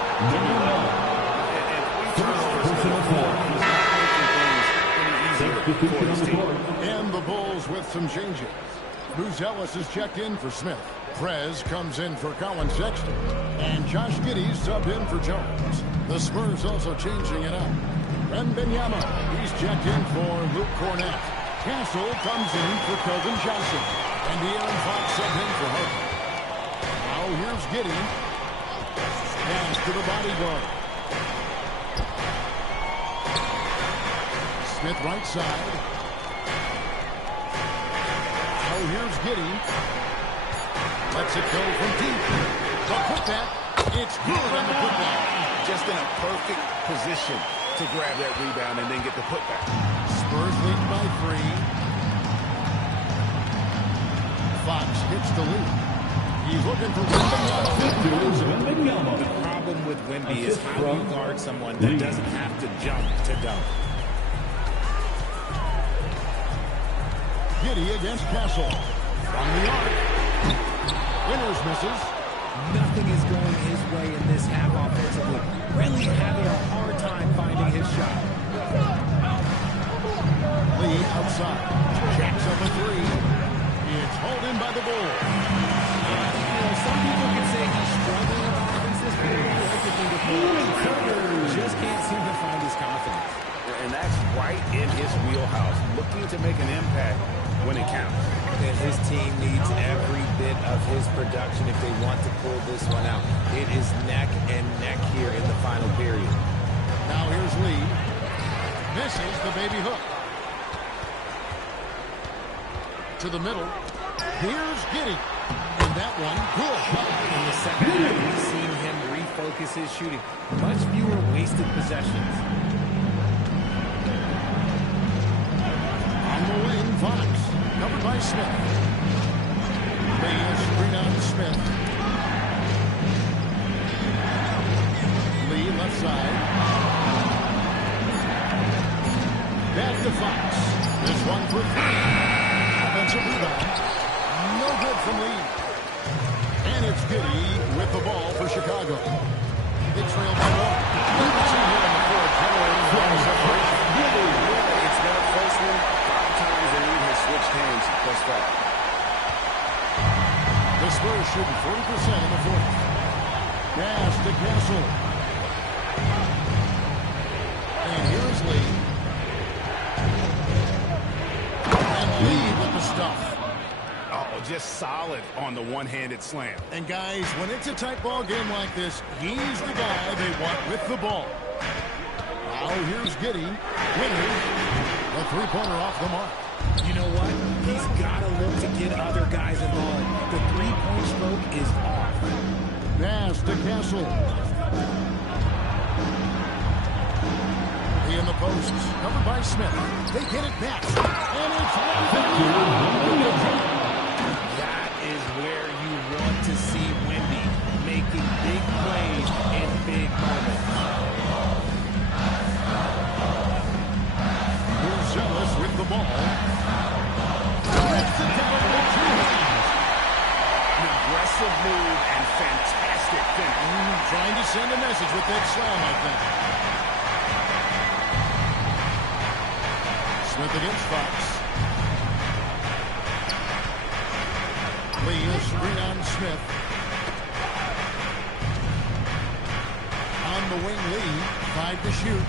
And the Bulls with some changes. Bruce Ellis is checked in for Smith. Prez comes in for Colin Sexton. And Josh Giddey subbed in for Jones. The Spurs also changing it up. Wembanyama, he's checked in for Luke Cornette. Castle comes in for Kelvin Johnson. And De'Aaron Fox subbed in for Harper. Now here's Giddey. Pass to the bodyguard. Smith right side. Now here's Giddey. Lets it go from deep. The putback. It's good on the putback. Just in a perfect position to grab that rebound and then get the putback. Spurs lead by 3. Fox hits the lead. He's looking for Wembanyama. The problem with Wemby is how you guard someone that doesn't have to jump to dunk. Giddey against Castle. From the arc. Winners misses. Nothing is going his way in this half offensively. Really having a hard time finding his shot. Lee outside. Jacks up a 3. It's hauled in by the Bulls. Some people can say he's struggling on offense this year. Just can't seem to find his confidence. And that's right in his wheelhouse. Looking to make an impact when it counts. And his team needs every bit of his production if they want to pull this one out. It is neck and neck here in the final period. Now here's Lee. Misses the baby hook. To the middle. Here's Giddey. And that one, good. In the second half, we've seen him refocus his shooting. Much fewer wasted possessions. On the wing, Fox. Covered by Smith. Lee, a screen on Smith. Lee, left side. to Fox. This one for three. Offensive rebound. No good from Lee. And it's Giddey with the ball for Chicago. They trail by one. You can see here in the fourth generating ball separation. It's that first one. 5 times the lead has switched hands thus far. The Spurs shooting 40% in the fourth. Pass to Castle. And here's Lee. And Lee with the stuff. Oh, just solid on the one-handed slam. And guys, when it's a tight ball game like this, he's the guy they want with the ball. Now here's Giddey. Winner. A three-pointer off the mark. You know what? He's got to look to get other guys involved. The three-point stroke is off. Pass to Castle. In the posts, covered by Smith. They get it back. And it's that is where you want to see Wemby making big plays in big moments. Zealous with the ball. Rips it down with 2 hands. An aggressive move and fantastic finish. Trying to send a message with that slam, I think. Smith against Fox. Lee, a screen on Smith. On the wing, Lee. 5 to shoot.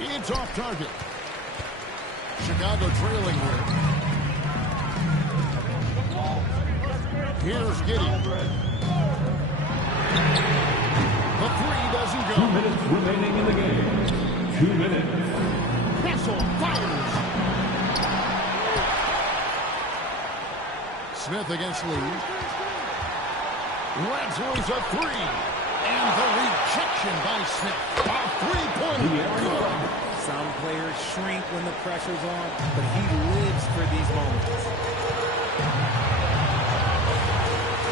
It's off target. Chicago trailing here. Here's Giddey. The three doesn't go. 2 minutes remaining in the game. 2 minutes. Castle fires. Smith against Lee. Lets loose a three. And the rejection by Smith. A three-pointer. Some players shrink when the pressure's on, but he lives for these moments.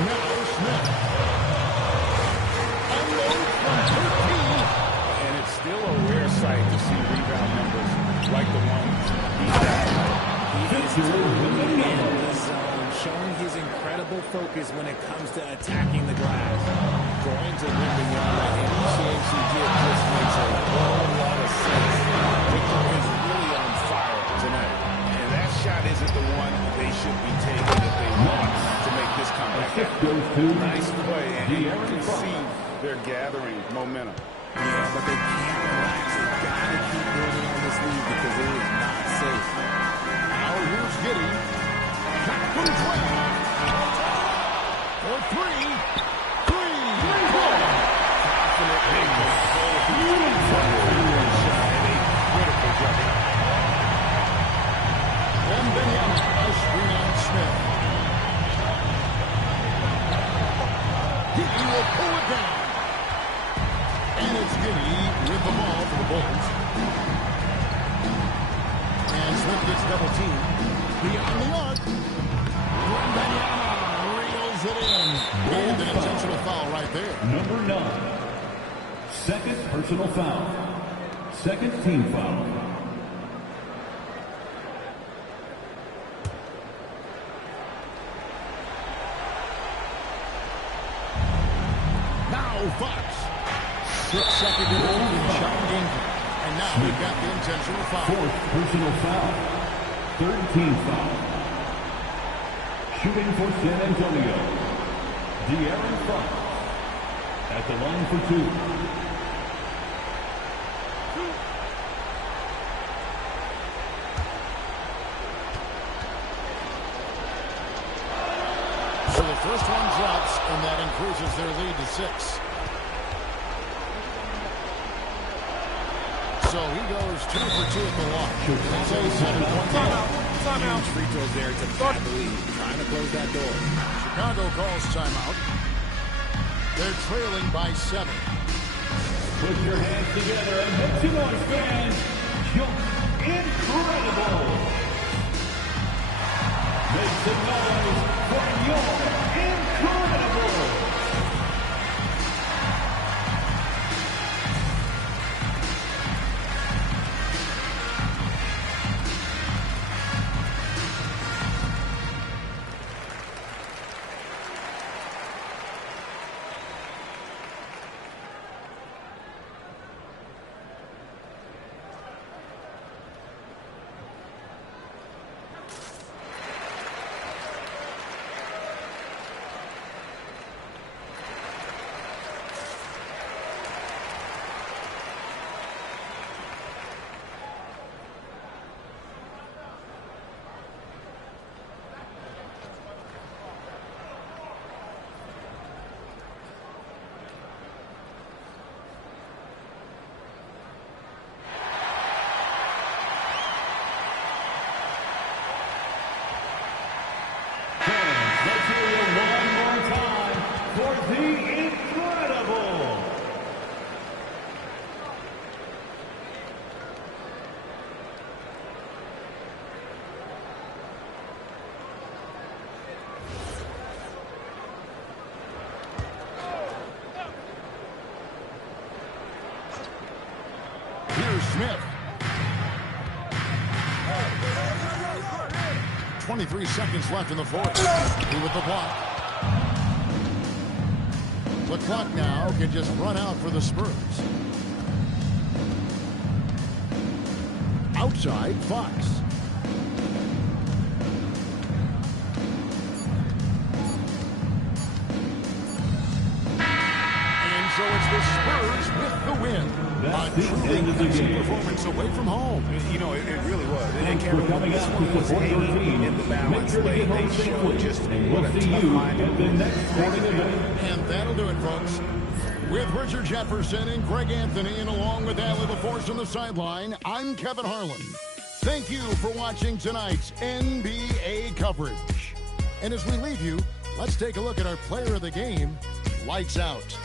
Now Smith. Unload from 13. And it's still a rare sight to see rebound numbers like the ones he's got. He is totally in the zone, showing his incredible focus when it comes to attacking the glass. Going to Wembanyama and CHCG just makes a whole lot of sense. Victor is really on fire tonight. And that shot isn't the one they should be taking if they want to make this comeback happen. Nice play, and you can see they're gathering momentum. Yeah, but they can't relax. They've got to keep building on this lead because it is not safe. Now here's Giddey. Back from 12. For three. Wembanyama, a screen on Smith. Giddey will pull it down. And it's Giddey with the ball for the Bulls. And Smith gets double teamed. Beyond the arc. Wembanyama reels it in. And an intentional foul right there. Number 9. Second personal foul. Second team foul. Now Fox. 6-second interval shot gained. And now we've got the intentional foul. Fourth personal foul. Third team foul. Shooting for San Antonio. De'Aaron Fox. At the line for 2. So the first one drops, and that increases their lead to 6. So he goes 2 for 2 at the line. It's a 7-point game. Huge free throws there to pad the lead. Trying to close that door. Chicago calls timeout. They're trailing by 7. Put your hands together and make some noise, fans. Jump incredible. Make some noise for your incredible. Smith. 23 seconds left in the fourth. He with the block. The clock now can just run out for the Spurs. Outside, Fox. And so it's the Spurs with the win. A truly impressive performance away from home. You know, it really was. And Kevin, this one was hanging in the balance late. They showed just what a tough line to win. And that'll do it, folks. With Richard Jefferson and Greg Anthony, and along with Allie LaForce on the sideline, I'm Kevin Harlan. Thank you for watching tonight's NBA coverage. And as we leave you, let's take a look at our player of the game, Lights Out.